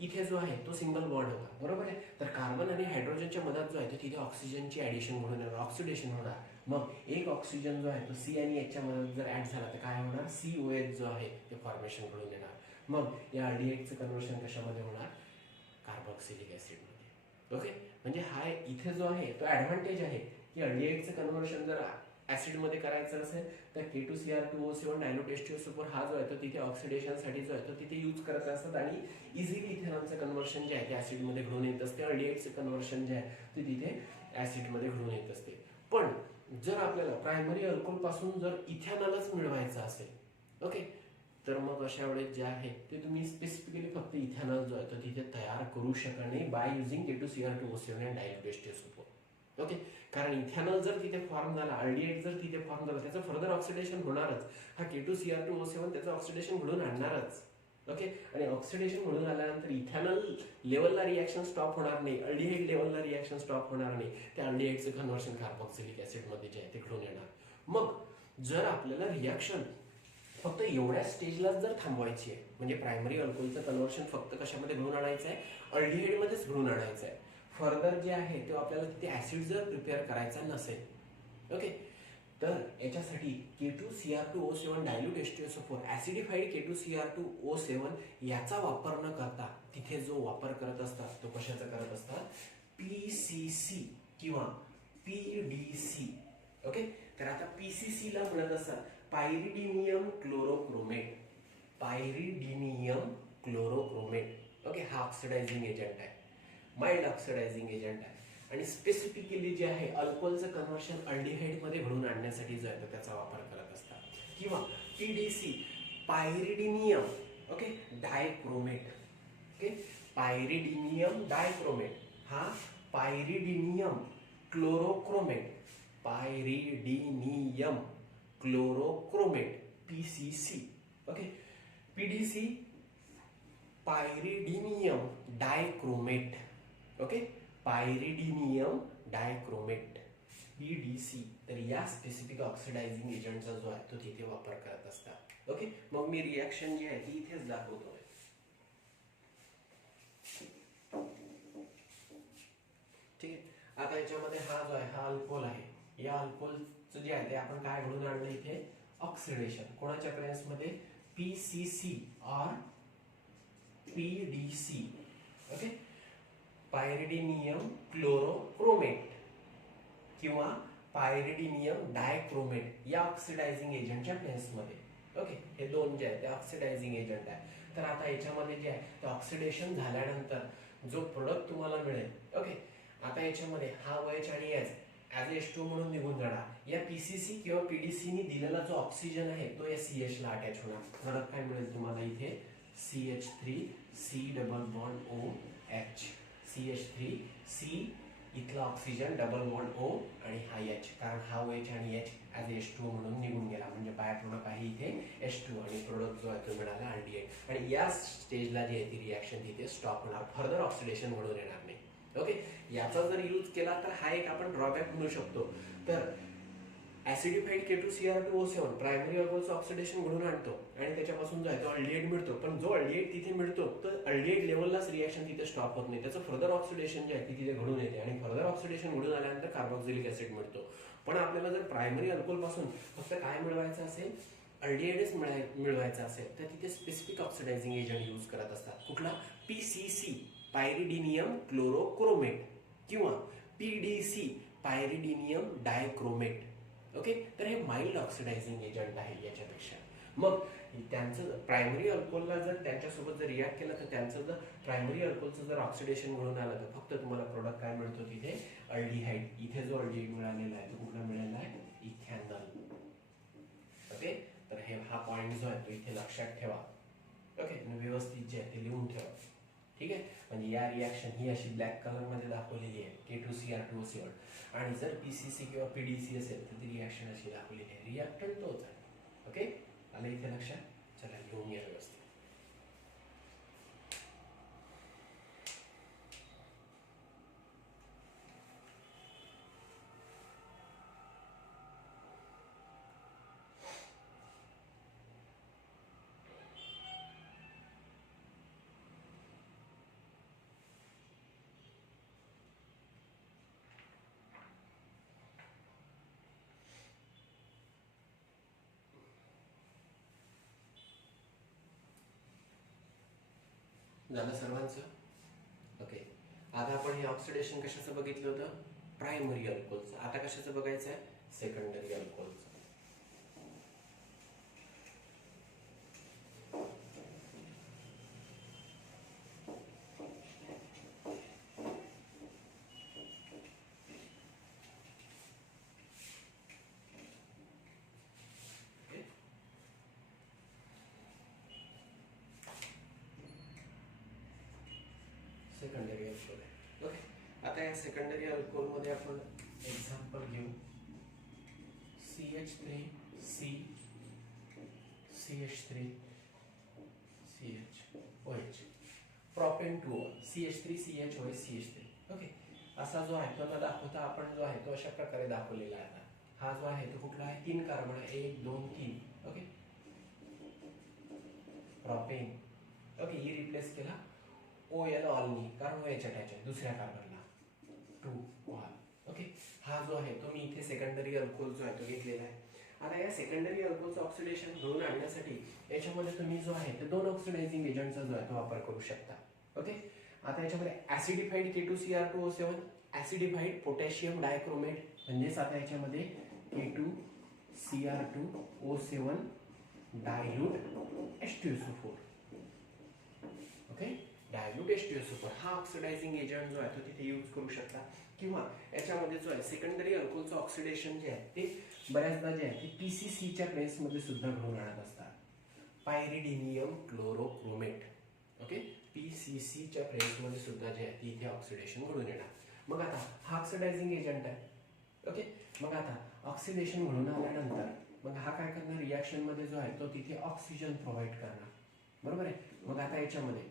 इथे जो आहे तो सिंगल बॉन्ड होता, बरोबर आहे. तर कार्बन आणि हायड्रोजनच्या मधात जो आहे तो तिथे ऑक्सिजनची ऍडिशन घडून येणार, ऑक्सिडेशन होणार. मग एक ऑक्सिजन जो आहे तो सी आणि एचच्या मधात जर ऍड झाला तर काय होणार, COH जो आहे ते फॉर्मेशन घडून येणार. मग या अल्डिहाइडचं कन्व्हर्शन कशामध्ये होणार, कार्बोक्सिलिक ऍसिडमध्ये. ओके. म्हणजे हा इथे जो आहे तो ऍडव्हान्टेज आहे की अल्डिहाइडचं कन्व्हर्शन जर ऍसिडमध्ये करायचं असेल तर K2Cr2O7 डायल्यूट H2SO4 हा जो आहे तो तिथे ऑक्सिडेशनसाठी जो आहे तो तिथे यूज करत असतात आणि इझिली इथेनॉलचं कन्व्हर्शन जे आहे ते ऍसिडमध्ये घडून येत असते. अल्डिहाइडचं कन्व्हर्शन जे आहे ते तिथे ऍसिडमध्ये घडून येत असते. पण जर आपल्याला प्रायमरी अल्कोहोल पासून जर इथेनॉलच मिळवायचं असेल, ओके, तर मग अशा वेळेस जे आहे ते तुम्ही स्पेसिफिकली फक्त इथेनॉल जो आहे तो तिथे तयार करू शकत नाही by using K2Cr2O7 and dilute H2SO4. Okay. कारण इथेनॉल जर तिथे फॉर्म झाला, अल्डिहाइड जर तिथे फॉर्म झाला, त्याचं फर्दर ऑक्सिडेशन होणारच. हा K2Cr2O7 त्याचं ऑक्सिडेशन घडून आणणारच. ओके. आणि ऑक्सिडेशन घडून आल्यानंतर इथेनॉल लेवलला रिॲक्शन स्टॉप होणार नाही, अल्डिहाइड लेवलला रिॲक्शन स्टॉप होणार नाही. त्या अल्डिहाइडचं कन्व्हर्शन कार्बोक्सिलिक ऍसिडमध्ये जे आहे ते घडून येणार. मग जर आपल्याला रिॲक्शन फक्त एवढ्या स्टेजलाच जर थांबवायची आहे, म्हणजे प्रायमरी अल्कोहोलचं कन्व्हर्शन फक्त कशामध्ये घडून आणायचं आहे, अल्डिहाइडमध्येच घडून आणायचं आहे. फर्दर जे आहे ते आपल्याला तिथे ऍसिड जर प्रिपेअर करायचा नसेल, ओके, तर याच्यासाठी K2Cr2O7 डायल्यूट H2SO4 ऍसिडिफाईड K2Cr2O7 याचा वापर न करता तिथे जो वापर करत असतात तो कशाचा करत असतात, PCC किंवा PDC. ओके. तर आता PCC ला म्हणत असतात पायरिडिनियम क्लोरोक्रोमेट, पायरिडिनियम क्लोरोक्रोमेट. ओके. हा ऑक्सिडायझिंग एजंट आहे, माइल्ड ऑक्सिडायझिंग एजंट आहे आणि स्पेसिफिकली जे आहे अल्कोहोलचं कन्व्हर्शन अल्डिहाइड मध्ये घडून आणण्यासाठी जो आहे त्याचा वापर करत असतात. किंवा PDC pyridinium, okay, dichromate. Okay. Pyridinium dichromate हा pyridinium chlorochromate, pyridinium chlorochromate PCC. Okay. PDC pyridinium dichromate. Okay. Pyridinium dichromate PDC. तर या स्पेसिफिक ऑक्सिडायझिंग एजंटचा जो आहे तो तिथे वापर करत असतात. ओके. मग मी रिॲक्शन जी आहे ती इथेच दाखवतोय. ठीक आहे. आता याच्यामध्ये हा जो आहे हा अल्कोहोल आहे, या अल्कोहोलचं जे आहे ते आपण काय घडून आणलं इथे, ऑक्सिडेशन. कोणाच्या प्रेझेन्समध्ये, PCC और PDC. ओके. पायरिडिनियम क्लोरोक्रोमेट किंवा पायरिडिनियम डायक्रोमेट या ऑक्सिडायझिंग एजंटच्या प्रेझेन्समध्ये. ओके. हे दोन जे आहेत ते ऑक्सिडायझिंग एजंट आहे. तर आता याच्यामध्ये जे आहे ते ऑक्सिडेशन झाल्यानंतर जो प्रोडक्ट तुम्हाला मिळेल, ओके, आता याच्यामध्ये हा OH आणि H ऍज H2 म्हणून निघून जाणार. या PCC किंवा PDC नी दिलेला जो ऑक्सिजन आहे तो या CH ला अटॅच होणार. प्रोडक्ट काय मिळेल तुम्हाला इथे, CH3 C double bond OH, CH3 C इथला ऑक्सिजन डबल बॉन्ड O आणि हा H, कारण हा OH आणि H ऍज H2 म्हणून निघून गेला, म्हणजे बाय प्रोडक्ट आहे इथे H2 आणि प्रोडक्ट जो आहे तो मिळाला अल्डिहाइड. आणि या स्टेजला जी आहे ती रिॲक्शन तिथे स्टॉप होणार, फर्दर ऑक्सिडेशन घडून येणार नाही. ओके. याचा जर यूज केला तर हा एक आपण ड्रॉबॅक म्हणू शकतो. तर ऍसिडिफाईड K2Cr2O7 प्रायमरी अल्कोहोलचं ऑक्सिडेशन घडून आणतो आणि त्याच्यापासून जो आहे तो अल्डिहाइड मिळतो. पण जो अल्डिहाइड तिथे मिळतो तर अल्डिहाइड लेवललाच रिॲक्शन तिथे स्टॉप होत नाही, त्याचं फर्दर ऑक्सिडेशन जे आहे ती तिथे घडून येते आणि फर्दर ऑक्सिडेशन घडून आल्यानंतर कार्बोक्सिलिक ऍसिड मिळतो. पण आपल्याला जर प्रायमरी अल्कोहोल पासून फक्त काय मिळवायचं असेल, अल्डिहाइडच मिळवायचं असेल तर तिथे स्पेसिफिक ऑक्सिडायझिंग एजंट यूज करत असतात. कुठला, PCC पायरिडिनियम क्लोरोक्रोमेट किंवा PDC पायरिडिनियम डायक्रोमेट. ओके. तर हे माइल्ड ऑक्सिडायझिंग एजंट आहे याच्यापेक्षा. मग त्यांचं प्रायमरी अल्कोहोलला जर त्यांच्यासोबत जर रिॲक्ट केलं तर त्यांचं जर प्रायमरी अल्कोहोलचं जर ऑक्सिडेशन घडून आलं तर फक्त तुम्हाला प्रोडक्ट काय मिळतो तिथे, अल्डिहाइड. इथे जो अल्डिहाइड मिळालेला आहे तो कुठला मिळालेला आहे, इथेनॉल. ओके. तर हे हा पॉइंट जो आहे तो इथे लक्षात ठेवा. ओके. व्यवस्थित जे आहे ते लिहून ठेवा. ठीक आहे. म्हणजे या रिॲक्शन ही अशी ब्लॅक कलर मध्ये दाखवलेली आहे K2Cr2O7 आणि जर PCC किंवा PDC असेल तर ती रिॲक्शन अशी दाखवलेली आहे, रिॲक्टंट तोच आहे. ओके. आलं इथे लक्षात. चला लिहून घ्या व्यवस्थित. झालं सर्वांचं? ओके. आता आपण हे ऑक्सिडेशन कशाचं बघितलं होतं? प्रायमरी अल्कोहोलचं. आता कशाचं बघायचं आहे? सेकंडरी अल्कोहोलचं. सेकंडरी अल्कोहोल आहे. ओके. आता या सेकंडरी अल्कोहोल मध्ये आपण एक्झाम्पल घेऊ. CH3 C CH3 CHOH propane 2 CH3 CHOH CH3. Okay. असा जो आहे तो आता दाखवता आपण जो आहे तो अशा प्रकारे दाखवलेला आहे. हा जो आहे तो कुठला आहे? 3 कार्बन आहे. 1 2 3. ओके. प्रोपेन. ओके. ही रिप्लेस केला OL ऑलनी, कारण OH अटॅच आहे दुसऱ्या कार्बनला. 2 ऑल. ओके. हा जो आहे तो मी इथे सेकंडरी अल्कोहोल जो आहे तो घेतलेला आहे. आता या सेकंडरी अल्कोहोलचं ऑक्सिडेशन घडवून आणण्यासाठी याच्यामध्ये तुम्ही जो आहे ते 2 ऑक्सिडायझिंग एजंटचा जो आहे तो वापर करू शकता. ओके. आता याच्यामध्ये ऍसिडिफाईड K2Cr2O7, ऍसिडिफाईड पोटॅशियम डायक्रोमेट, म्हणजेच आता याच्यामध्ये K2Cr2O7 dilute H2SO4. Okay. Dilute H2SO4 हा ऑक्सिडायझिंग एजंट जो आहे तो तिथे यूज करू शकता. किंवा याच्यामध्ये जो आहे सेकंडरी अल्कोहोलचं ऑक्सिडेशन जे आहे ते बऱ्याचदा जे आहे ते PCCच्या प्रेसमध्ये सुद्धा घडून आणत असतात. पायरिडिनियम क्लोरोक्रोमेट. ओके. PCCच्या प्रेसमध्ये सुद्धा जे आहे ते इथे ऑक्सिडेशन घडून येणार. मग आता हा ऑक्सिडायझिंग एजंट आहे. ओके. मग आता ऑक्सिडेशन घडून आल्यानंतर मग हा काय करणार? रिॲक्शन मध्ये जो आहे तो तिथे ऑक्सिजन प्रोव्हाइड करणार. बरोबर आहे. मग आता याच्यामध्ये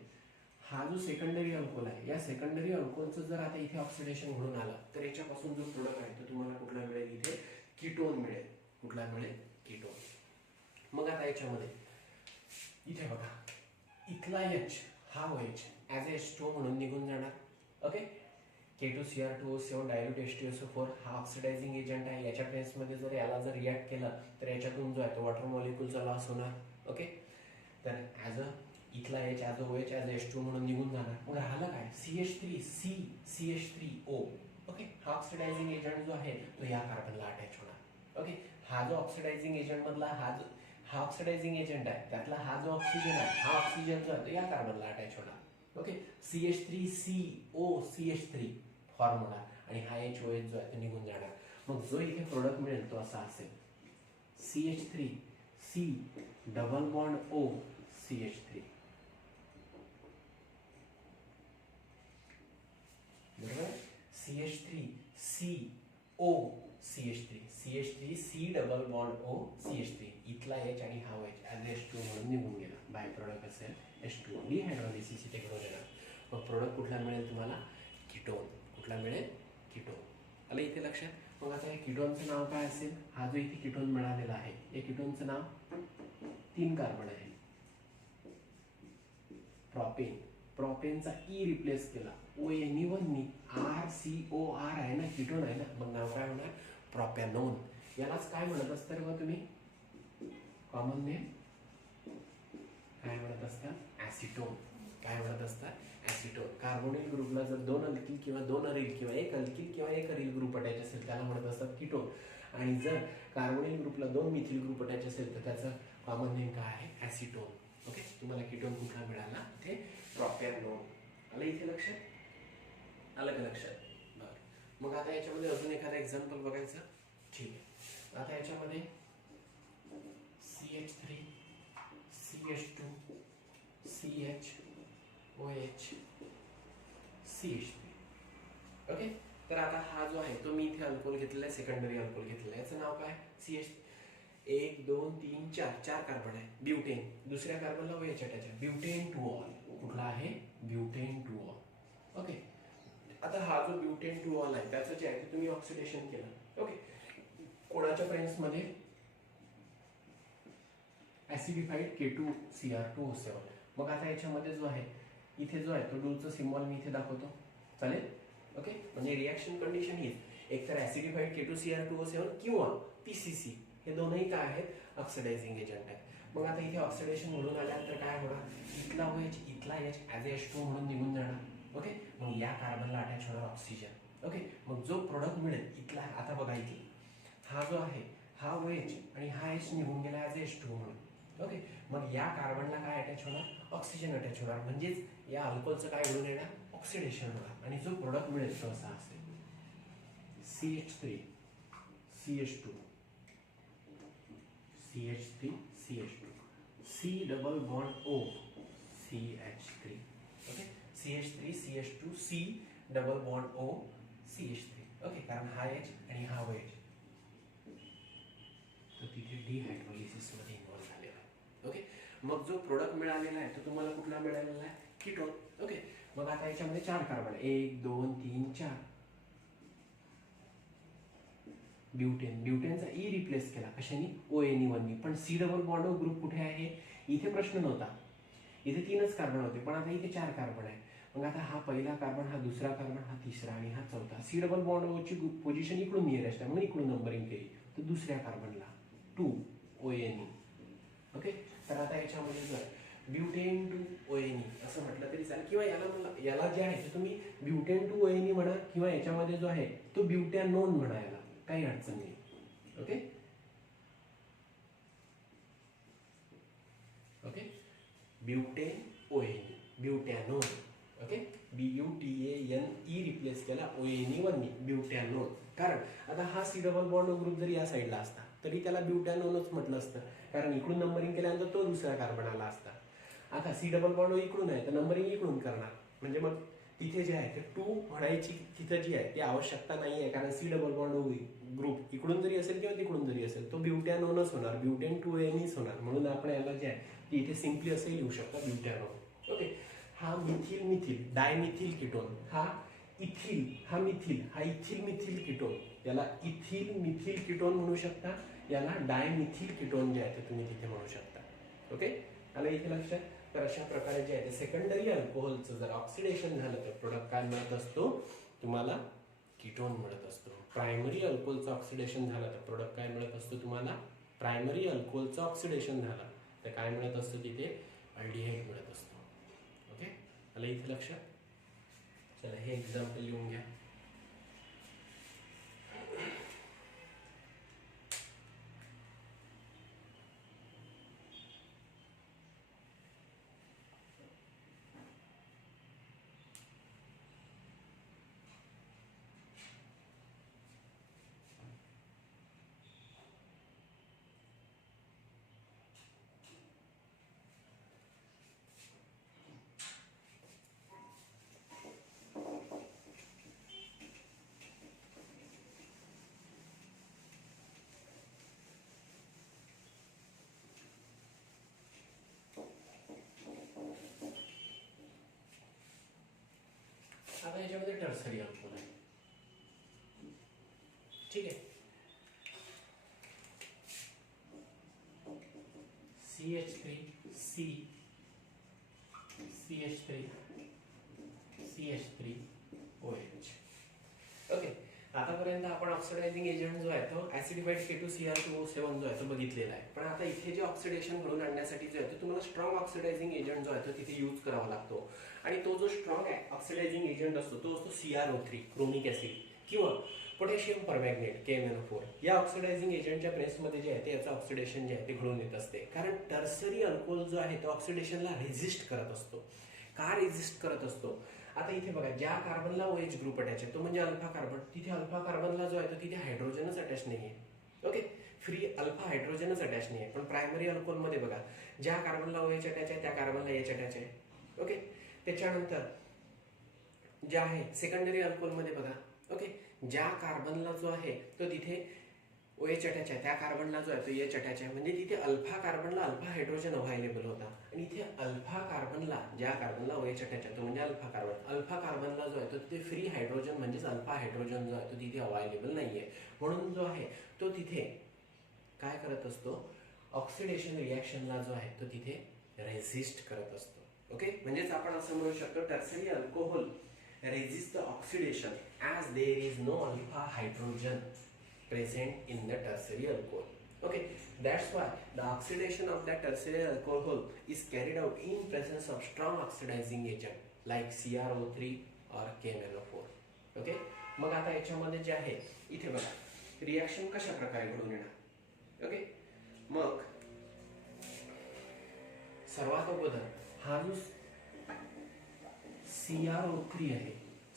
हा जो सेकंडरी अल्कोहोल आहे या सेकंडरी अल्कोहोलचं जर आता इथे ऑक्सिडेशन घडून आलं तर याच्यापासून जो प्रोडक्ट आहे तो तुम्हाला कुठला मिळेल? इथे कीटोन मिळेल. कुठला मिळेल? कीटोन. मग आता याच्यामध्ये इथे बघा इथला H हा OH ॲज अ H2O म्हणून निघून जाणार. ओके. K2Cr2O7 डायल्यूट H2SO4 हा ऑक्सिडायझिंग एजंट आहे. याच्या प्रेसमध्ये जर याला जर रिॲक्ट केलं तर याच्यातून जो आहे तो वॉटर मॉलिक्यूलचा लॉस होणार. ओके. तर ॲज अ इथला H as a OH as H2O म्हणून निघून जाणार. मग राहिलं काय? CH3 C CH3O. ओके. हा ऑक्सिडायझिंग एजंट जो आहे तो या कार्बनला अटॅच होणार. ओके. हा जो ऑक्सिडायझिंग एजंट मधला हा ऑक्सिडायझिंग एजंट आहे त्यातला हा जो ऑक्सिजन आहे हा ऑक्सिजन जो आहे तो या कार्बनला अटॅच होणार. ओके. CH3CO CH3 फॉर्म होणार आणि हा HOH जो आहे तो निघून जाणार. मग जो इथे प्रोडक्ट मिळेल तो असा असेल CH3 C double bond O CH3. बरोबर. CH3 C O CH3 CH3 C double bond O CH3. इथला H आणि हा OH ॲज H2O म्हणून निघून गेला. बाय प्रोडक्ट असेल H2O. डिहायड्रोलिसिस इथे घडून येणार. मग प्रोडक्ट कुठला मिळेल तुम्हाला? कीटोन. कुठला मिळेल? कीटोन. आलं इथे लक्षात? मग आता या कीटोनचं नाव काय असेल? हा जो इथे कीटोन मिळालेला आहे या कीटोनचं नाव 3 कार्बन आहे. प्रोपेन. प्रोपेनचा E रिप्लेस केला ONE1 नी. RCOR आहे ना, कीटोन आहे ना, मग नाव काय होणार? प्रोपॅनोन. यालाच काय म्हणत असता मग तुम्ही? कॉमन नेम काय म्हणत असतात? ऍसिटोन. काय म्हणत असतात? ऍसिटोन. कार्बोनिल ग्रुपला जर 2 अल्किल किंवा 2 अरिल किंवा 1 अल्किल किंवा 1 अरिल ग्रुप अटॅच असेल त्याला म्हणत असतात कीटोन. आणि जर कार्बोनिल ग्रुपला 2 मिथिल ग्रुप अटॅच असेल तर त्याचं कॉमन नेम काय आहे? ऍसिटोन. ओके. तुम्हाला कीटोन कुठला मिळाला? ते प्रोपॅनोन. आलं इथे लक्षात? आलं का लक्षात? बरं. मग आता याच्यामध्ये अजून एखादा एक्झाम्पल बघायचं. ठीक आहे. आता याच्यामध्ये CH3 CH2 CHOH CH3. Okay. तर आता हा जो आहे तो मी इथे अल्कोहोल घेतलेला आहे, सेकंडरी अल्कोहोल घेतलेला आहे. याचं नाव काय? CH 1 2 3 4 4 कार्बन आहे. ब्युटेन. दुसऱ्या कार्बनला OH अटॅच आहे. Butane 2 all. कुठला आहे? Butane 2 all. ओके. आता हा जो ब्युटेन 2 ऑल आहे त्याचं जे आहे ते तुम्ही ऑक्सिडेशन केलं. ओके. कोणाच्या प्रेसमध्ये? ऍसिडिफाईड K2Cr2O7. मग आता याच्यामध्ये जो आहे इथे जो आहे तो डूचं सिम्बॉल मी इथे दाखवतो. चालेल? ओके. म्हणजे रिॲक्शन कंडिशन हीच. एकतर ऍसिडिफाईड K2Cr2O7 किंवा PCC हे दोनही काय आहेत? ऑक्सिडायझिंग एजंट आहे. मग आता इथे ऑक्सिडेशन म्हणून आल्यानंतर काय होणार, इथला OH इथला H ॲज H2 म्हणून निघून जाणार. ओके, मग या कार्बनला अटॅच होणार ऑक्सिजन. ओके, मग जो प्रोडक्ट मिळेल इथला, आता बघा इथे हा जो आहे हा OH आणि हा H निघून गेला ॲज H2 म्हणून. ओके, मग या कार्बनला काय अटॅच होणार, ऑक्सिजन अटॅच होणार, म्हणजेच या अल्कोहोलचं काय घडून येणार, ऑक्सिडेशन होणार. आणि जो प्रोडक्ट मिळेल तो असा असेल CH3 CH2 CH3 CH2 C double bond O CH3. Okay, CH3 CH2 C double bond O CH3. Okay, कारण हा H आणि हा OH तो तिथे डिहायड्रोलिसिस मध्ये इन्व्हॉल्व झालेला आहे. ओके, मग जो प्रोडक्ट मिळालेला आहे तो तुम्हाला कुठला मिळालेला आहे, कीटोन. ओके, मग आता याच्यामध्ये 4 कार्बन, 1 2 3 4. ब्युटेन, ब्युटेनचा E रिप्लेस केला कशाने, ONE1 पण C double bond O group कुठे आहे, इथे प्रश्न नव्हता, इथे 3च कार्बन होते, पण आता इथे 4 कार्बन आहे. मग आता हा पहिला कार्बन, हा दुसरा कार्बन, हा तिसरा आणि हा चौथा. C डबल बॉन्ड O ची पोझिशन इकडून नियरेस्ट आहे म्हणून इकडून नंबरिंग केली, तर दुसऱ्या कार्बनला 2 ONE. ओके, तर आता याच्यामध्ये जर ब्युटेन टू ONE असं म्हटलं तरी चालेल, किंवा याला जे आहे ते तुम्ही ब्युटेन टू ONE म्हणा, किंवा याच्यामध्ये जो आहे तो ब्युटॅनोन म्हणा, याला काही अडचण नाही. Okay okay, butane ONE butanone. Okay, BUTANE replace केला ONE1 ब्युटॅनोन. कारण आता हा C डबल बॉन्ड ग्रुप जरी या साईडला असता तरी त्याला ब्युटॅनोनच म्हटलं असतं, कारण इकडून नंबरिंग केल्यानंतर तो दुसरा कार्बन आला असता. आता C डबल बॉन्ड इकडून आहे तर नंबरिंग इकडून करणार, म्हणजे मग तिथे जे आहे ते 2 म्हणायची तिथे जी आहे ती आवश्यकता नाही आहे, कारण C डबल बॉन्ड ग्रुप इकडून जरी असेल किंवा तिकडून जरी असेल तो ब्युटॅनोनच होणार, ब्युटेन टू ONEच होणार. म्हणून आपण याला जे आहे ती इथे सिम्पली असे लिहू शकतो, ब्युटॅनोन. ओके, हा मिथिल मिथिल डायमिथिल कीटोन, हा इथिल, हा मिथिल, हा इथिल मिथिल कीटोन, याला इथिल मिथिल कीटोन म्हणू शकता, याला डायमिथिल कीटोन जे आहे ते तुम्ही तिथे म्हणू शकता. ओके, आलं इथे लक्षात. तर अशा प्रकारे जे आहे ते सेकंडरी अल्कोहोलचं जर ऑक्सिडेशन झालं तर प्रोडक्ट काय मिळत असतो, तुम्हाला कीटोन मिळत असतो. प्रायमरी अल्कोहोलचं ऑक्सिडेशन झालं तर प्रोडक्ट काय मिळत असतो तुम्हाला, प्रायमरी अल्कोहोलचं ऑक्सिडेशन झालं तर काय मिळत असतं, तिथे अल्डिहाइड मिळत असतो. ओके, आलं इथे लक्षात. चला हे एक्झाम्पल लिहून घ्या. आता याच्यामध्ये टर्सरी अल्कोहोल आहे, ठीक आहे. CH3 CH3 CH3 OH. Okay, आतापर्यंत आपण ऑक्सिडायझिंग एजंट जो आहे तो ऍसिडिफाईड K2Cr2O7 जो आहे तो बघितलेला आहे. पण आता इथे जे ऑक्सिडेशन घडवून आणण्यासाठी जो आहे तो तुम्हाला स्ट्रॉंग ऑक्सिडायझिंग एजंट जो आहे तो तिथे यूज करावा लागतो. आणि तो जो स्ट्रॉंग ऑक्सिडायझिंग एजंट असतो तो असतो CrO3 क्रोमिक ऍसिड किंवा पोटॅशियम परमॅग्नेट KMnO4. या ऑक्सिडायझिंग एजंटच्या प्रेसमध्ये जे आहे ते याचं ऑक्सिडेशन जे आहे ते घडून येत असते, कारण टर्सरी अल्कोहोल जो आहे तो ऑक्सिडेशनला रेझिस्ट करत असतो. का रेझिस्ट करत असतो, आता इथे बघा ज्या कार्बनला OH ग्रुप अटॅच आहे तो म्हणजे अल्फा कार्बन, तिथे अल्फा कार्बनला जो आहे तो तिथे हायड्रोजनच अटॅच नाहीये. ओके, फ्री अल्फा हायड्रोजनच अटॅच नाहीये. पण प्रायमरी अल्कोहोल मध्ये बघा ज्या कार्बनला OH अटॅच आहे त्या कार्बनला H अटॅच आहे. ओके, त्याच्यानंतर ज्या आहे सेकंडरी अल्कोहोल मध्ये बघा, ओके, ज्या कार्बनला जो आहे तो तिथे OH अटॅच आहे त्या कार्बनला जो आहे तो H अटॅच आहे, म्हणजे तिथे अल्फा कार्बनला अल्फा हायड्रोजन अवेलेबल होता. आणि इथे अल्फा कार्बनला ज्या कार्बनला OH अटॅच आहे तो म्हणजे अल्फा कार्बनला जो आहे तो तिथे फ्री हायड्रोजन म्हणजेच अल्फा हायड्रोजन जो आहे तो तिथे अवेलेबल नाहीये. म्हणून जो आहे तो तिथे काय करत असतो, ऑक्सिडेशन रिॲक्शनला जो आहे तो तिथे रेझिस्ट करत असतो. ओके, म्हणजेच आपण असं म्हणू शकतो tertiary alcohol resist the oxidation as there is no alpha hydrogen present in the tertiary alcohol. Okay, that's why the oxidation of that tertiary alcohol is carried out in presence of strong oxidizing agent like CrO3 or KMnO4. Okay, मग आता याच्यामध्ये जे आहे इथे बघा reaction कशा प्रकारे घडून येणार. ओके, मग सर्वात अगोदर हा जो CrO3 आहे,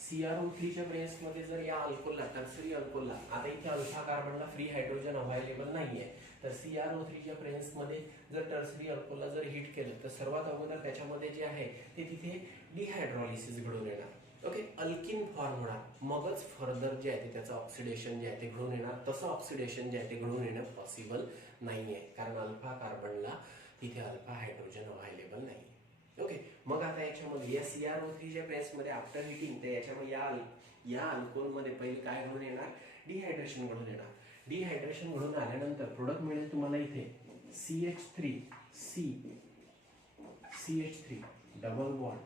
CrO3 च्या प्रेस मध्ये जर या अल्कोहोलला टर्सरी अल्कोहोलला आता इथे अल्फा कार्बनला फ्री हायड्रोजन अवेलेबल नाहीये, तर CrO3 च्या प्रेस मध्ये जर टर्सरी अल्कोहोलला जर हिट केलं तर सर्वात अगोदर त्याच्यामध्ये जे आहे ते तिथे डिहायड्रॉलिसिस घडून येणार. ओके, अल्किन फॉर्म होणार, मगच फर्दर जे आहे ते त्याचं ऑक्सिडेशन जे आहे ते घडून येणार. तसं ऑक्सिडेशन जे आहे ते घडून येणं पॉसिबल नाहीये, कारण अल्फा कार्बनला तिथे अल्फा हायड्रोजन अवेलेबल नाही. ओके, मग आता याच्यामध्ये या CrO3 च्या प्रेसमध्ये आफ्टर हिटिंग तर याच्यामध्ये या अल्कोहोलमध्ये पहिले काय घडून येणार, डिहायड्रेशन घडून येणार. डिहायड्रेशन घडून आल्यानंतर प्रोडक्ट मिळेल तुम्हाला इथे CH3 double bond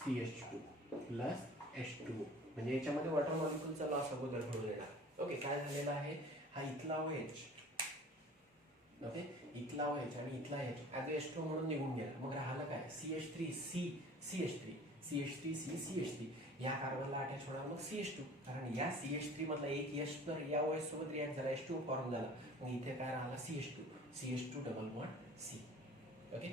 CH2 plus H2, म्हणजे याच्यामध्ये वॉटर मॉलिक्यूलचा लॉस अगोदर घडून येणार. ओके, काय झालेला आहे, हा इथला OH, ओके इथला OH आणि इथला H ॲज H2 म्हणून निघून गेला. मग राहिलं काय CH3 या कार्बनला अटॅच होणार मग CH2, कारण या CH3 मधला एक H तर या OH सोबत रिॲक्ट झाला, H2 फॉर्म झाला. मग इथे काय राहिला CH2 double bond C. Okay,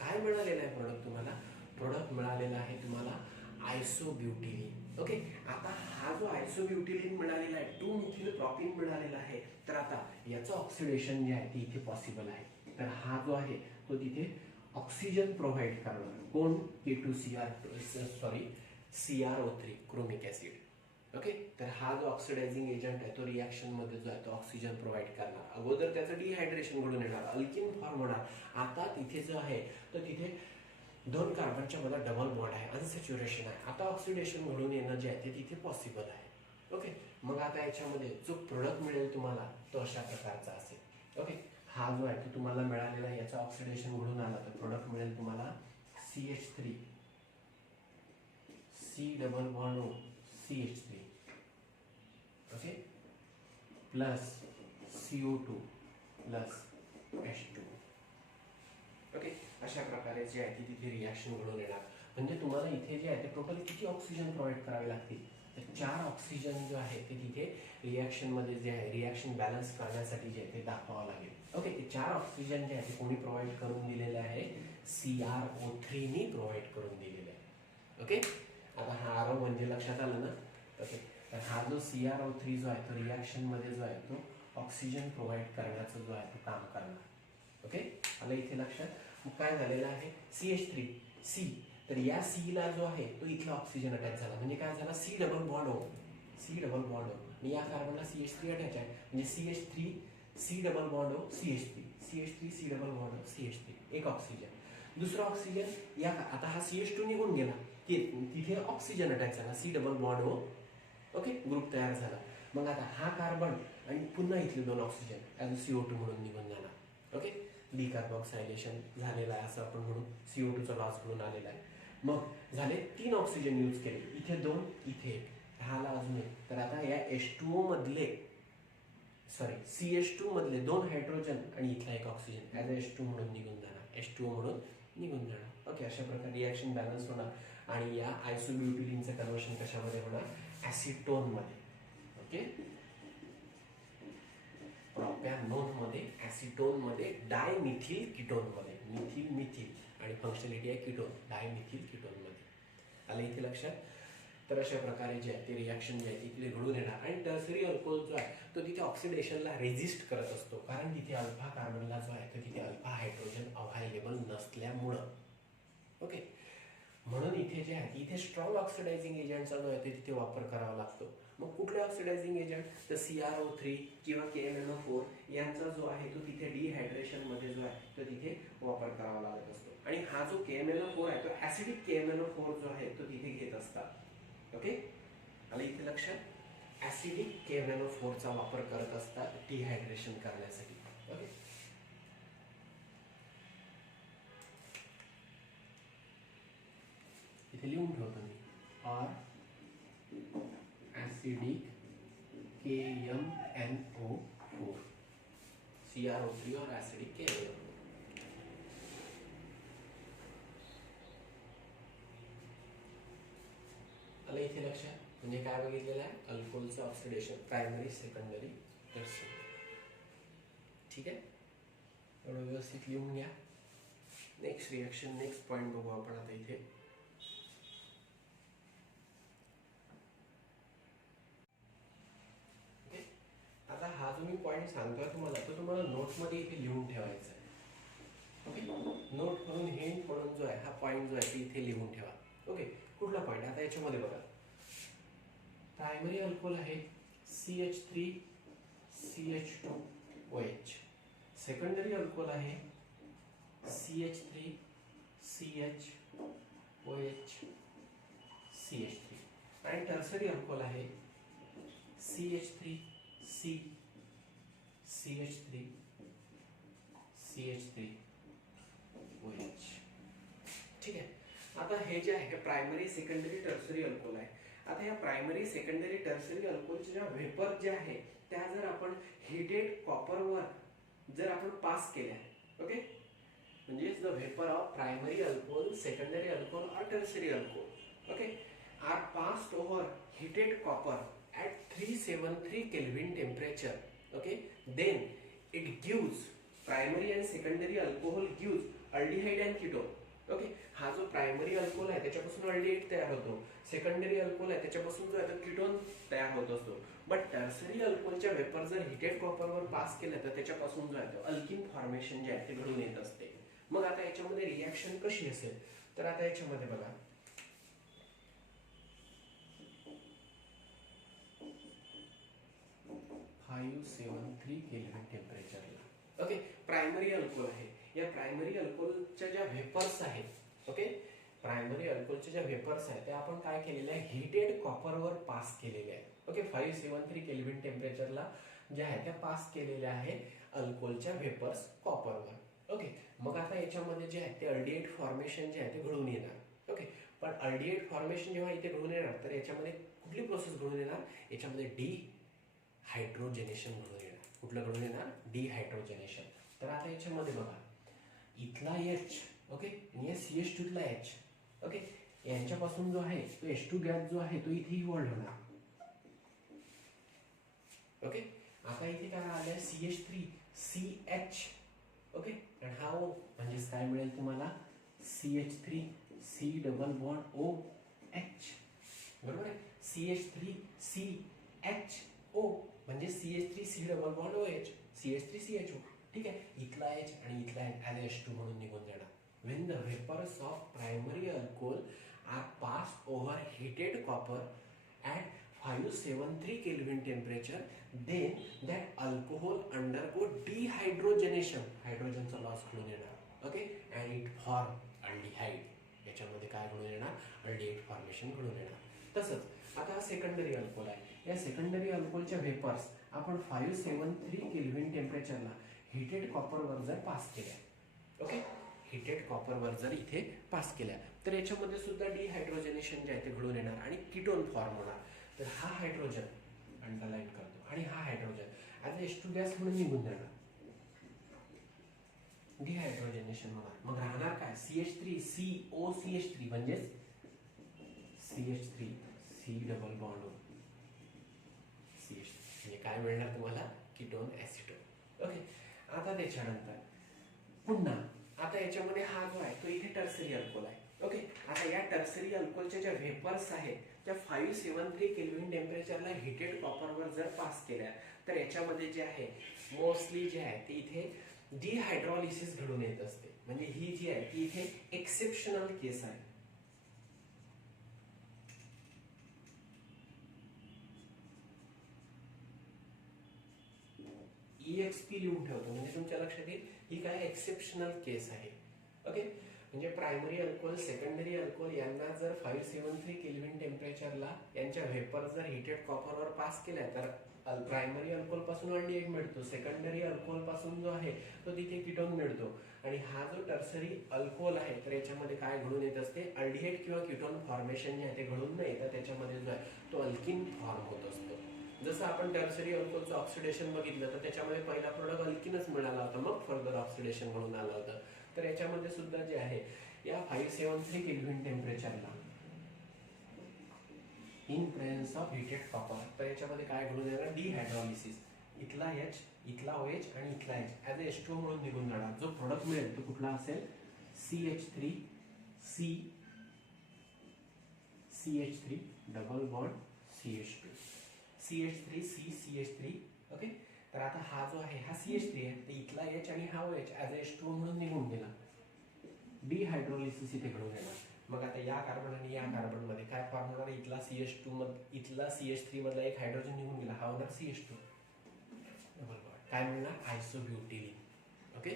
काय मिळालेलं आहे प्रोडक्ट तुम्हाला, प्रोडक्ट मिळालेला आहे तुम्हाला आयसोब्युटिलीन. ओके, आता हा जो आयसोब्युटिलीन मिळालेला आहे 2-मिथिल प्रोपीन मिळालेला आहे, तर आता याचं ऑक्सिडेशन जे आहे ते इथे पॉसिबल आहे. तर हा जो आहे तो तिथे ऑक्सिजन प्रोव्हाइड करणार, कोण, CrO3 क्रोमिक ऍसिड. ओके, तर हा जो ऑक्सिडायझिंग एजंट आहे तो रिॲक्शन मध्ये जो आहे तो ऑक्सिजन प्रोव्हाइड करणार. अगोदर त्याचं डिहायड्रेशन घडून येणार, अल्किन फॉर्म होणार. आता तिथे जो आहे तो तिथे दोन कार्बनच्या मध्ये डबल बॉन्ड आहे, अनसॅच्युरेशन आहे. आता ऑक्सिडेशन घडून येणं जे आहे ते तिथे पॉसिबल आहे. ओके, मग आता याच्यामध्ये जो प्रोडक्ट मिळेल तुम्हाला तो अशा प्रकारचा असेल. ओके, हा जो आहे तो तुम्हाला मिळालेला आहे, याचं ऑक्सिडेशन घडून आला तर प्रोडक्ट मिळेल तुम्हाला CH3 C double bond O CH3, okay, plus CO2 plus H2. Okay, अशा प्रकारे जे आहे ती तिथे रिॲक्शन घडून येणार. म्हणजे तुम्हाला इथे जे आहे ते टोटल किती ऑक्सिजन प्रोव्हाइड करावे लागतील, तर 4 ऑक्सिजन जो आहे ते तिथे रिॲक्शन मध्ये जे आहे रिॲक्शन बॅलन्स करण्यासाठी जे आहे ते दाखवावं लागेल. ओके, ते 4 ऑक्सिजन जे आहे ते कोणी प्रोव्हाइड करून दिलेले आहे, CrO3 नी प्रोव्हाइड करून दिलेले आहे. ओके, आता हा आरो म्हणजे लक्षात आलं ना. ओके, तर हा जो CrO3 जो आहे तो रिॲक्शन मध्ये जो आहे तो ऑक्सिजन प्रोव्हाइड करण्याचं जो आहे तो काम करणार. ओके, आलं इथे लक्षात. मग काय झालेलं आहे CH3 C, तर या C ला जो आहे तो इथला ऑक्सिजन अटॅच झाला, म्हणजे काय झाला C डबल बॉन्ड O आणि या कार्बनला CH3 अटॅच आहे, म्हणजे CH3 C double bond O CH3 C double bond O CH3, एक ऑक्सिजन. दुसरा ऑक्सिजन या आता हा CH2 निघून गेला की तिथे ऑक्सिजन अटॅच झाला, C double bond O. Okay, group तयार झाला. मग आता हा कार्बन आणि पुन्हा इथले 2 ऑक्सिजन ॲज CO2 म्हणून निघून जाणार. ओके, डिकार्बॉक्सायलेशन झालेलं आहे असं आपण म्हणून, CO2 चा लॉस म्हणून आलेला आहे. मग झाले 3 ऑक्सिजन यूज केले, इथे 2 इथे 1, राहिला अजून 1. तर आता या CH2 मधले 2 हायड्रोजन आणि इथला 1 ऑक्सिजन ॲज H2 म्हणून निघून जाणार, H2O म्हणून निघून जाणार. ओके, अशा प्रकारे रिॲक्शन बॅलन्स होणार आणि या आयसोब्युटिलीनचं कन्वर्शन कशामध्ये होणार, ऍसिटोन मध्ये. ओके, प्रोपॅनोन मध्ये, ऍसिटोन मध्ये, डायमिथिल कीटोन मध्ये, मिथिल आणि फंक्शनॅलिटी आहे कीटोन, डायमिथिल कीटोन मध्ये. आलं इथे लक्षात. तर अशा प्रकारे जे आहे ते रिॲक्शन जे आहे तिथे घडून येणार. आणि टर्सरी अल्कोहोल जो आहे तो तिथे ऑक्सिडेशनला रेजिस्ट करत असतो, कारण तिथे अल्फा कार्बनला जो आहे तो तिथे अल्फा हायड्रोजन अवेलेबल नसल्यामुळं. ओके, म्हणून इथे जे आहे इथे स्ट्रॉंग ऑक्सिडायझिंग एजंटचा जो आहे ते तिथे वापर करावा लागतो. मग कुठले ऑक्सिडायझिंग एजंट, तर CrO3 किंवा KMnO4 यांचा जो आहे तो तिथे डिहायड्रेशन मध्ये जो आहे तो तिथे वापर करावा लागत असतो. आणि हा जो KMnO4 आहे तो ऍसिडिक KMnO4 जो आहे तो तिथे घेत असतात. ओके, आलं इथे लक्षात. ऍसिडिक KMnO4 चा वापर करत असतात डिहायड्रेशन करण्यासाठी. ओके, इथे लिहून ठेवतो मी, ऍसिडिक KMnO4 CrO3 और ऍसिडिक केलेलं. आलं इथे लक्षात. म्हणजे काय बघितलेलं आहे, अल्कोहोलचं ऑक्सिडेशन प्रायमरी, सेकंडरी, टर्सरी. ठीक आहे, एवढं व्यवस्थित लिहून घ्या. नेक्स्ट रिएक्शन, नेक्स्ट पॉइंट बघू आपण आता इथे. ओके, आता हा जो मी पॉइंट सांगतोय तुम्हाला, तो तुम्हाला नोटमध्ये इथे लिहून ठेवायचा आहे. ओके, नोट करून हिंट म्हणून जो आहे हा पॉइंट जो आहे ते इथे लिहून ठेवा. ओके, कुठला पॉइंट, आता याच्यामध्ये बघा, प्रायमरी अल्कोहोल आहे CH3 CH2OH. सेकंडरी अल्कोहोल आहे CH3 CHOH CH3. आणि टर्सरी अल्कोहोल आहे CH3 C CH3 CH3OH. ठीक आहे, आता हे जे आहे प्रायमरी, सेकंडरी, टर्सरी अल्कोहोल आहे. आता या प्रायमरी, सेकंडरी, टर्सरी अल्कोहोलच्या ज्या व्हेपर ज्या आहे त्या जर आपण हीटेड कॉपरवर जर आपण पास केल्या, ओके, म्हणजे the vapour of primary alcohol, secondary alcohol और tertiary alcohol, okay, are passed over heated copper at 373 Kelvin temperature, okay, then it gives primary and secondary alcohol gives aldehyde and ketone. Okay, हा जो primary alcohol आहे त्याच्यापासून aldehyde तयार होतो, secondary alcohol आहे त्याच्यापासून जो आहे तो कीटोन तयार होत असतो. बट टर्सरी अल्कोहोलच्या वेपर जर हीटेड कॉपरवर पास केलं तर त्याच्यापासून जो आहे तो अल्किन फॉर्मेशन जे आहे ते घडून येत असते. मग आता याच्यामध्ये रिॲक्शन कशी असेल, तर आता याच्यामध्ये बघा, 573 केल्विन टेम्परेचरला, ओके, प्रायमरी अल्कोहोल आहे. या प्रायमरी अल्कोहोलच्या ज्या व्हेपर्स आहेत, ओके, प्रायमरी अल्कोहोलच्या ज्या व्हेपर्स आहेत त्या आपण काय केलेले आहे, हीटेड कॉपरवर पास केलेले आहे. ओके, 573 केल्विन टेम्परेचरला ज्या आहेत त्या पास केलेल्या आहे अल्कोहोलच्या व्हेपर्स कॉपरवर. ओके, मग आता याच्यामध्ये जे आहे ते अल्डिहाइड फॉर्मेशन जे आहे ते घडून येणार. ओके, पण अल्डिहाइड फॉर्मेशन जेव्हा इथे घडून येणार तर याच्यामध्ये कुठली प्रोसेस घडून येणार, याच्यामध्ये डिहायड्रोजनेशन घडून येणार. कुठलं घडून येणार, डिहायड्रोजनेशन. तर आता याच्यामध्ये बघा, इथला H, ओके, आणि CH2 ला H, ओके, यांच्यापासून जो आहे तो H2 गॅस जो आहे तो इथे इव्हॉल्व होणार. ओके, आता इथे काय आलंय CH3 CH, ओके, आणि हा O म्हणजे काय मिळेल तुम्हाला, CH3 C double bond OH, बरोबर आहे. CH3 CHO म्हणजे CH3 C double bond OH, CH3 CHO. ठीक आहे, इथला H आणि इथला H2 म्हणून निघून जाणार. When the vapors of primary alcohol are passed over heated copper at 573 Kelvin temperature, then that alcohol undergo dehydrogenation. हायड्रोजनचा लॉस घडून येणार. Okay, and it form aldehyde. याच्यामध्ये काय घडून येणार, अल्डिहाइड फॉर्मेशन घडून येणार. तसंच आता हा सेकंडरी अल्कोहोल आहे. या सेकंडरी अल्कोहोलच्या व्हेपर्स आपण 573 केल्विन टेम्परेचरला हीटेड कॉपरवर जर पास केल्या, ओके, हीटेड कॉपरवर जर इथे पास केल्या तर याच्यामध्ये सुद्धा डिहायड्रोजनेशन जे आहे ते घडून येणार आणि कीटोन फॉर्म होणार. तर हा हायड्रोजन अंडरलाईन करतो आणि हा हायड्रोजन ॲज H2 गॅस म्हणून निघून जाणार, डिहायड्रोजनेशन होणार. मग राहणार काय, CH3 COCH3 म्हणजे CH3 C double bond CH3 म्हणजे काय मिळणार तुम्हाला, कीटोन ऍसिटोन. ओके, आता त्याच्यानंतर पुन्हा आता याच्यामध्ये हा जो आहे तो इथे टर्सरी अल्कोहोल आहे. ओके, आता या टर्सरी अल्कोहोलच्या ज्या व्हेपर्स आहेत त्या 573 केल्विन टेम्परेचरला हीटेड कॉपरवर जर पास केल्या तर याच्यामध्ये जे आहे मोस्टली जे आहे ते इथे डिहायड्रॉलिसिस घडून येत असते. म्हणजे ही जी आहे ती इथे एक्सेप्शनल केस आहे. EXP लिहून ठेवतो म्हणजे तुमच्या लक्षात येईल ही काय एक्सेप्शनल केस आहे. ओके, म्हणजे प्रायमरी अल्कोहोल, सेकंडरी अल्कोहोल यांना जर 573 केल्विन टेम्परेचरला यांच्या व्हेपर जर हीटेड कॉपरवर पास केल्या तर प्रायमरी अल्कोहोल पासून अल्डिहाइड मिळतो, सेकंडरी अल्कोहोल पासून जो आहे तो तिथे कीटोन मिळतो. आणि हा जो टर्सरी अल्कोहोल आहे तर याच्यामध्ये काय घडून येत असते, अल्डिहाइड किंवा कीटोन फॉर्मेशन जे आहे ते घडून नाही तर त्याच्यामध्ये जो आहे तो अल्किन फॉर्म होत असतो. जसं आपण टर्सरी अल्कोहोलचं ऑक्सिडेशन बघितलं तर त्याच्यामध्ये पहिला प्रोडक्ट अल्किनच मिळाला होता, मग फर्दर ऑक्सिडेशन म्हणून आलं होतं. तर याच्यामध्ये सुद्धा जे आहे या 573 केल्व्हिन टेम्परेचरला in presence of heated copper, तर याच्यामध्ये काय घडून येणार, डिहायड्रॉलिसिस. इथला H, इथला OH आणि इथला H ॲज अ H2O म्हणून निघून जाणार. जो प्रोडक्ट मिळेल तो कुठला असेल, CH3 double bond CH2, CH3 okay. तर आता हा जो आहे हा CH3 आहे, तर इथला H आणि हा OH ॲज अ H2O म्हणून निघून गेला. डिहायड्रोलिसिस इथे घडून येणार. मग आता या कार्बन आणि या कार्बन मध्ये काय फॉर्म होणार, इथला CH2 मध्ये इथला CH3 मधला एक हायड्रोजन निघून गेला, हा होणार CH2 डबल बॉन्ड. काय मिळणार, आयसोब्युटिलीन. ओके,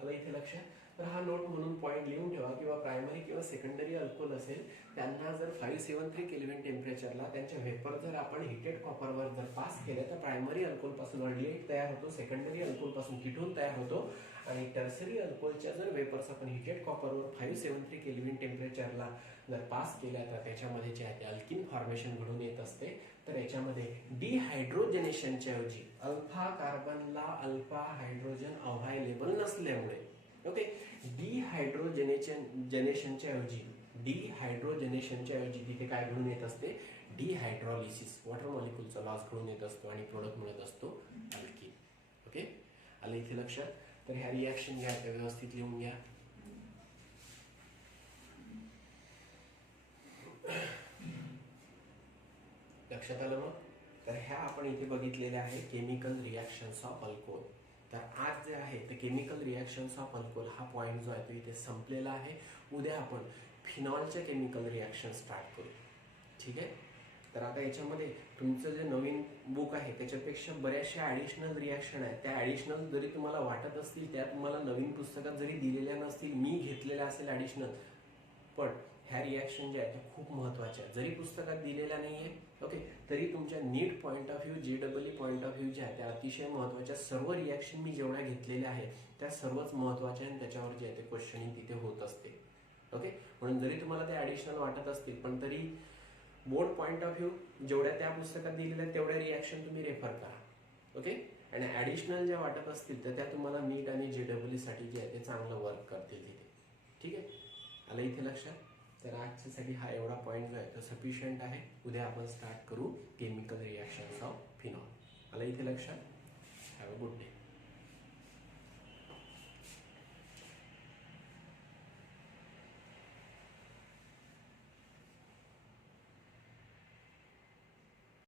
आलं इथे लक्षात. तर हा नोट म्हणून पॉईंट लिहून ठेवा, किंवा प्रायमरी किंवा सेकंडरी अल्कोहोल असेल त्यांना जर 573 केल्व्हिन टेम्परेचरला त्यांच्या व्हेपर जर आपण हिटेड कॉपरवर जर पास केले तर प्रायमरी अल्कोहोल पासून अल्डिहाइड तयार होतो, सेकंडरी अल्कोहोल पासून कीटोन तयार होतो, आणि टर्सरी अल्कोहोलच्या जर वेपर्स आपण हिटेड कॉपरवर 573 केल्व्हिन टेम्परेचरला जर पास केल्या तर त्याच्यामध्ये जे आहे ते अल्किन फॉर्मेशन घडून येत असते. तर याच्यामध्ये डिहायड्रोजनेशनच्या ऐवजी अल्फा कार्बनला अल्फा हायड्रोजन अव्हायलेबल नसल्यामुळे, ओके, डिहायड्रोजनेशनच्या ऐवजी तिथे काय घडून येत असते, डिहायड्रॉलिसिस, वॉटर मॉलिक्यूलचा लॉस घडून येत असतो आणि प्रोडक्ट मिळत असतो अल्किन. ओके, आलं इथे लक्षात. तर ह्या रिॲक्शन घ्या, त्या व्यवस्थित लिहून घ्या. लक्षात आलं मग. तर ह्या आपण इथे बघितलेल्या आहे केमिकल रिॲक्शन्स ऑफ अल्कोहोल. तर आज जे आहे ते केमिकल रिॲक्शन्स ऑफ अल्कोहोल हा पॉईंट जो आहे तो इथे संपलेला आहे. उद्या आपण फिनॉलच्या केमिकल रिॲक्शन स्टार्ट करू. ठीक आहे. तर आता याच्यामध्ये तुमचं जे नवीन बुक आहे त्याच्यापेक्षा बऱ्याचशा ॲडिशनल रिॲक्शन आहेत. त्या ॲडिशनल जरी तुम्हाला वाटत असतील, त्या तुम्हाला नवीन पुस्तकात जरी दिलेल्या नसतील, मी घेतलेल्या असेल ॲडिशनल, पण ह्या रिॲक्शन ज्या आहेत त्या खूप महत्त्वाच्या आहेत. जरी पुस्तकात दिलेल्या नाही आहे, ओके, तरी तुमच्या NEET point of view, JEE point of view ज्या आहेत त्या अतिशय महत्त्वाच्या. सर्व रिॲक्शन मी जेवढ्या घेतलेल्या आहेत त्या सर्वच महत्त्वाच्या आणि त्याच्यावर जे आहे ते क्वेश्चनिंग तिथे होत असते. ओके, म्हणून जरी तुम्हाला ते ॲडिशनल वाटत असतील, पण तरी बोर्ड पॉईंट ऑफ व्ह्यू जेवढ्या त्या पुस्तकात दिलेल्या आहेत तेवढ्या रिॲक्शन तुम्ही रेफर करा. ओके, आणि ॲडिशनल ज्या वाटत असतील तर त्या तुम्हाला नीट आणि JEE साठी जे आहे ते चांगलं वर्क करतील तिथे. ठीक आहे, आलं इथे लक्षात. तर आजच्यासाठी हा एवढा पॉईंट जो आहे तो सफिशियंट आहे. उद्या आपण स्टार्ट करू केमिकल रिॲक्शन्स ऑफ फिनॉल. आलं इथे लक्षात. Have a good day.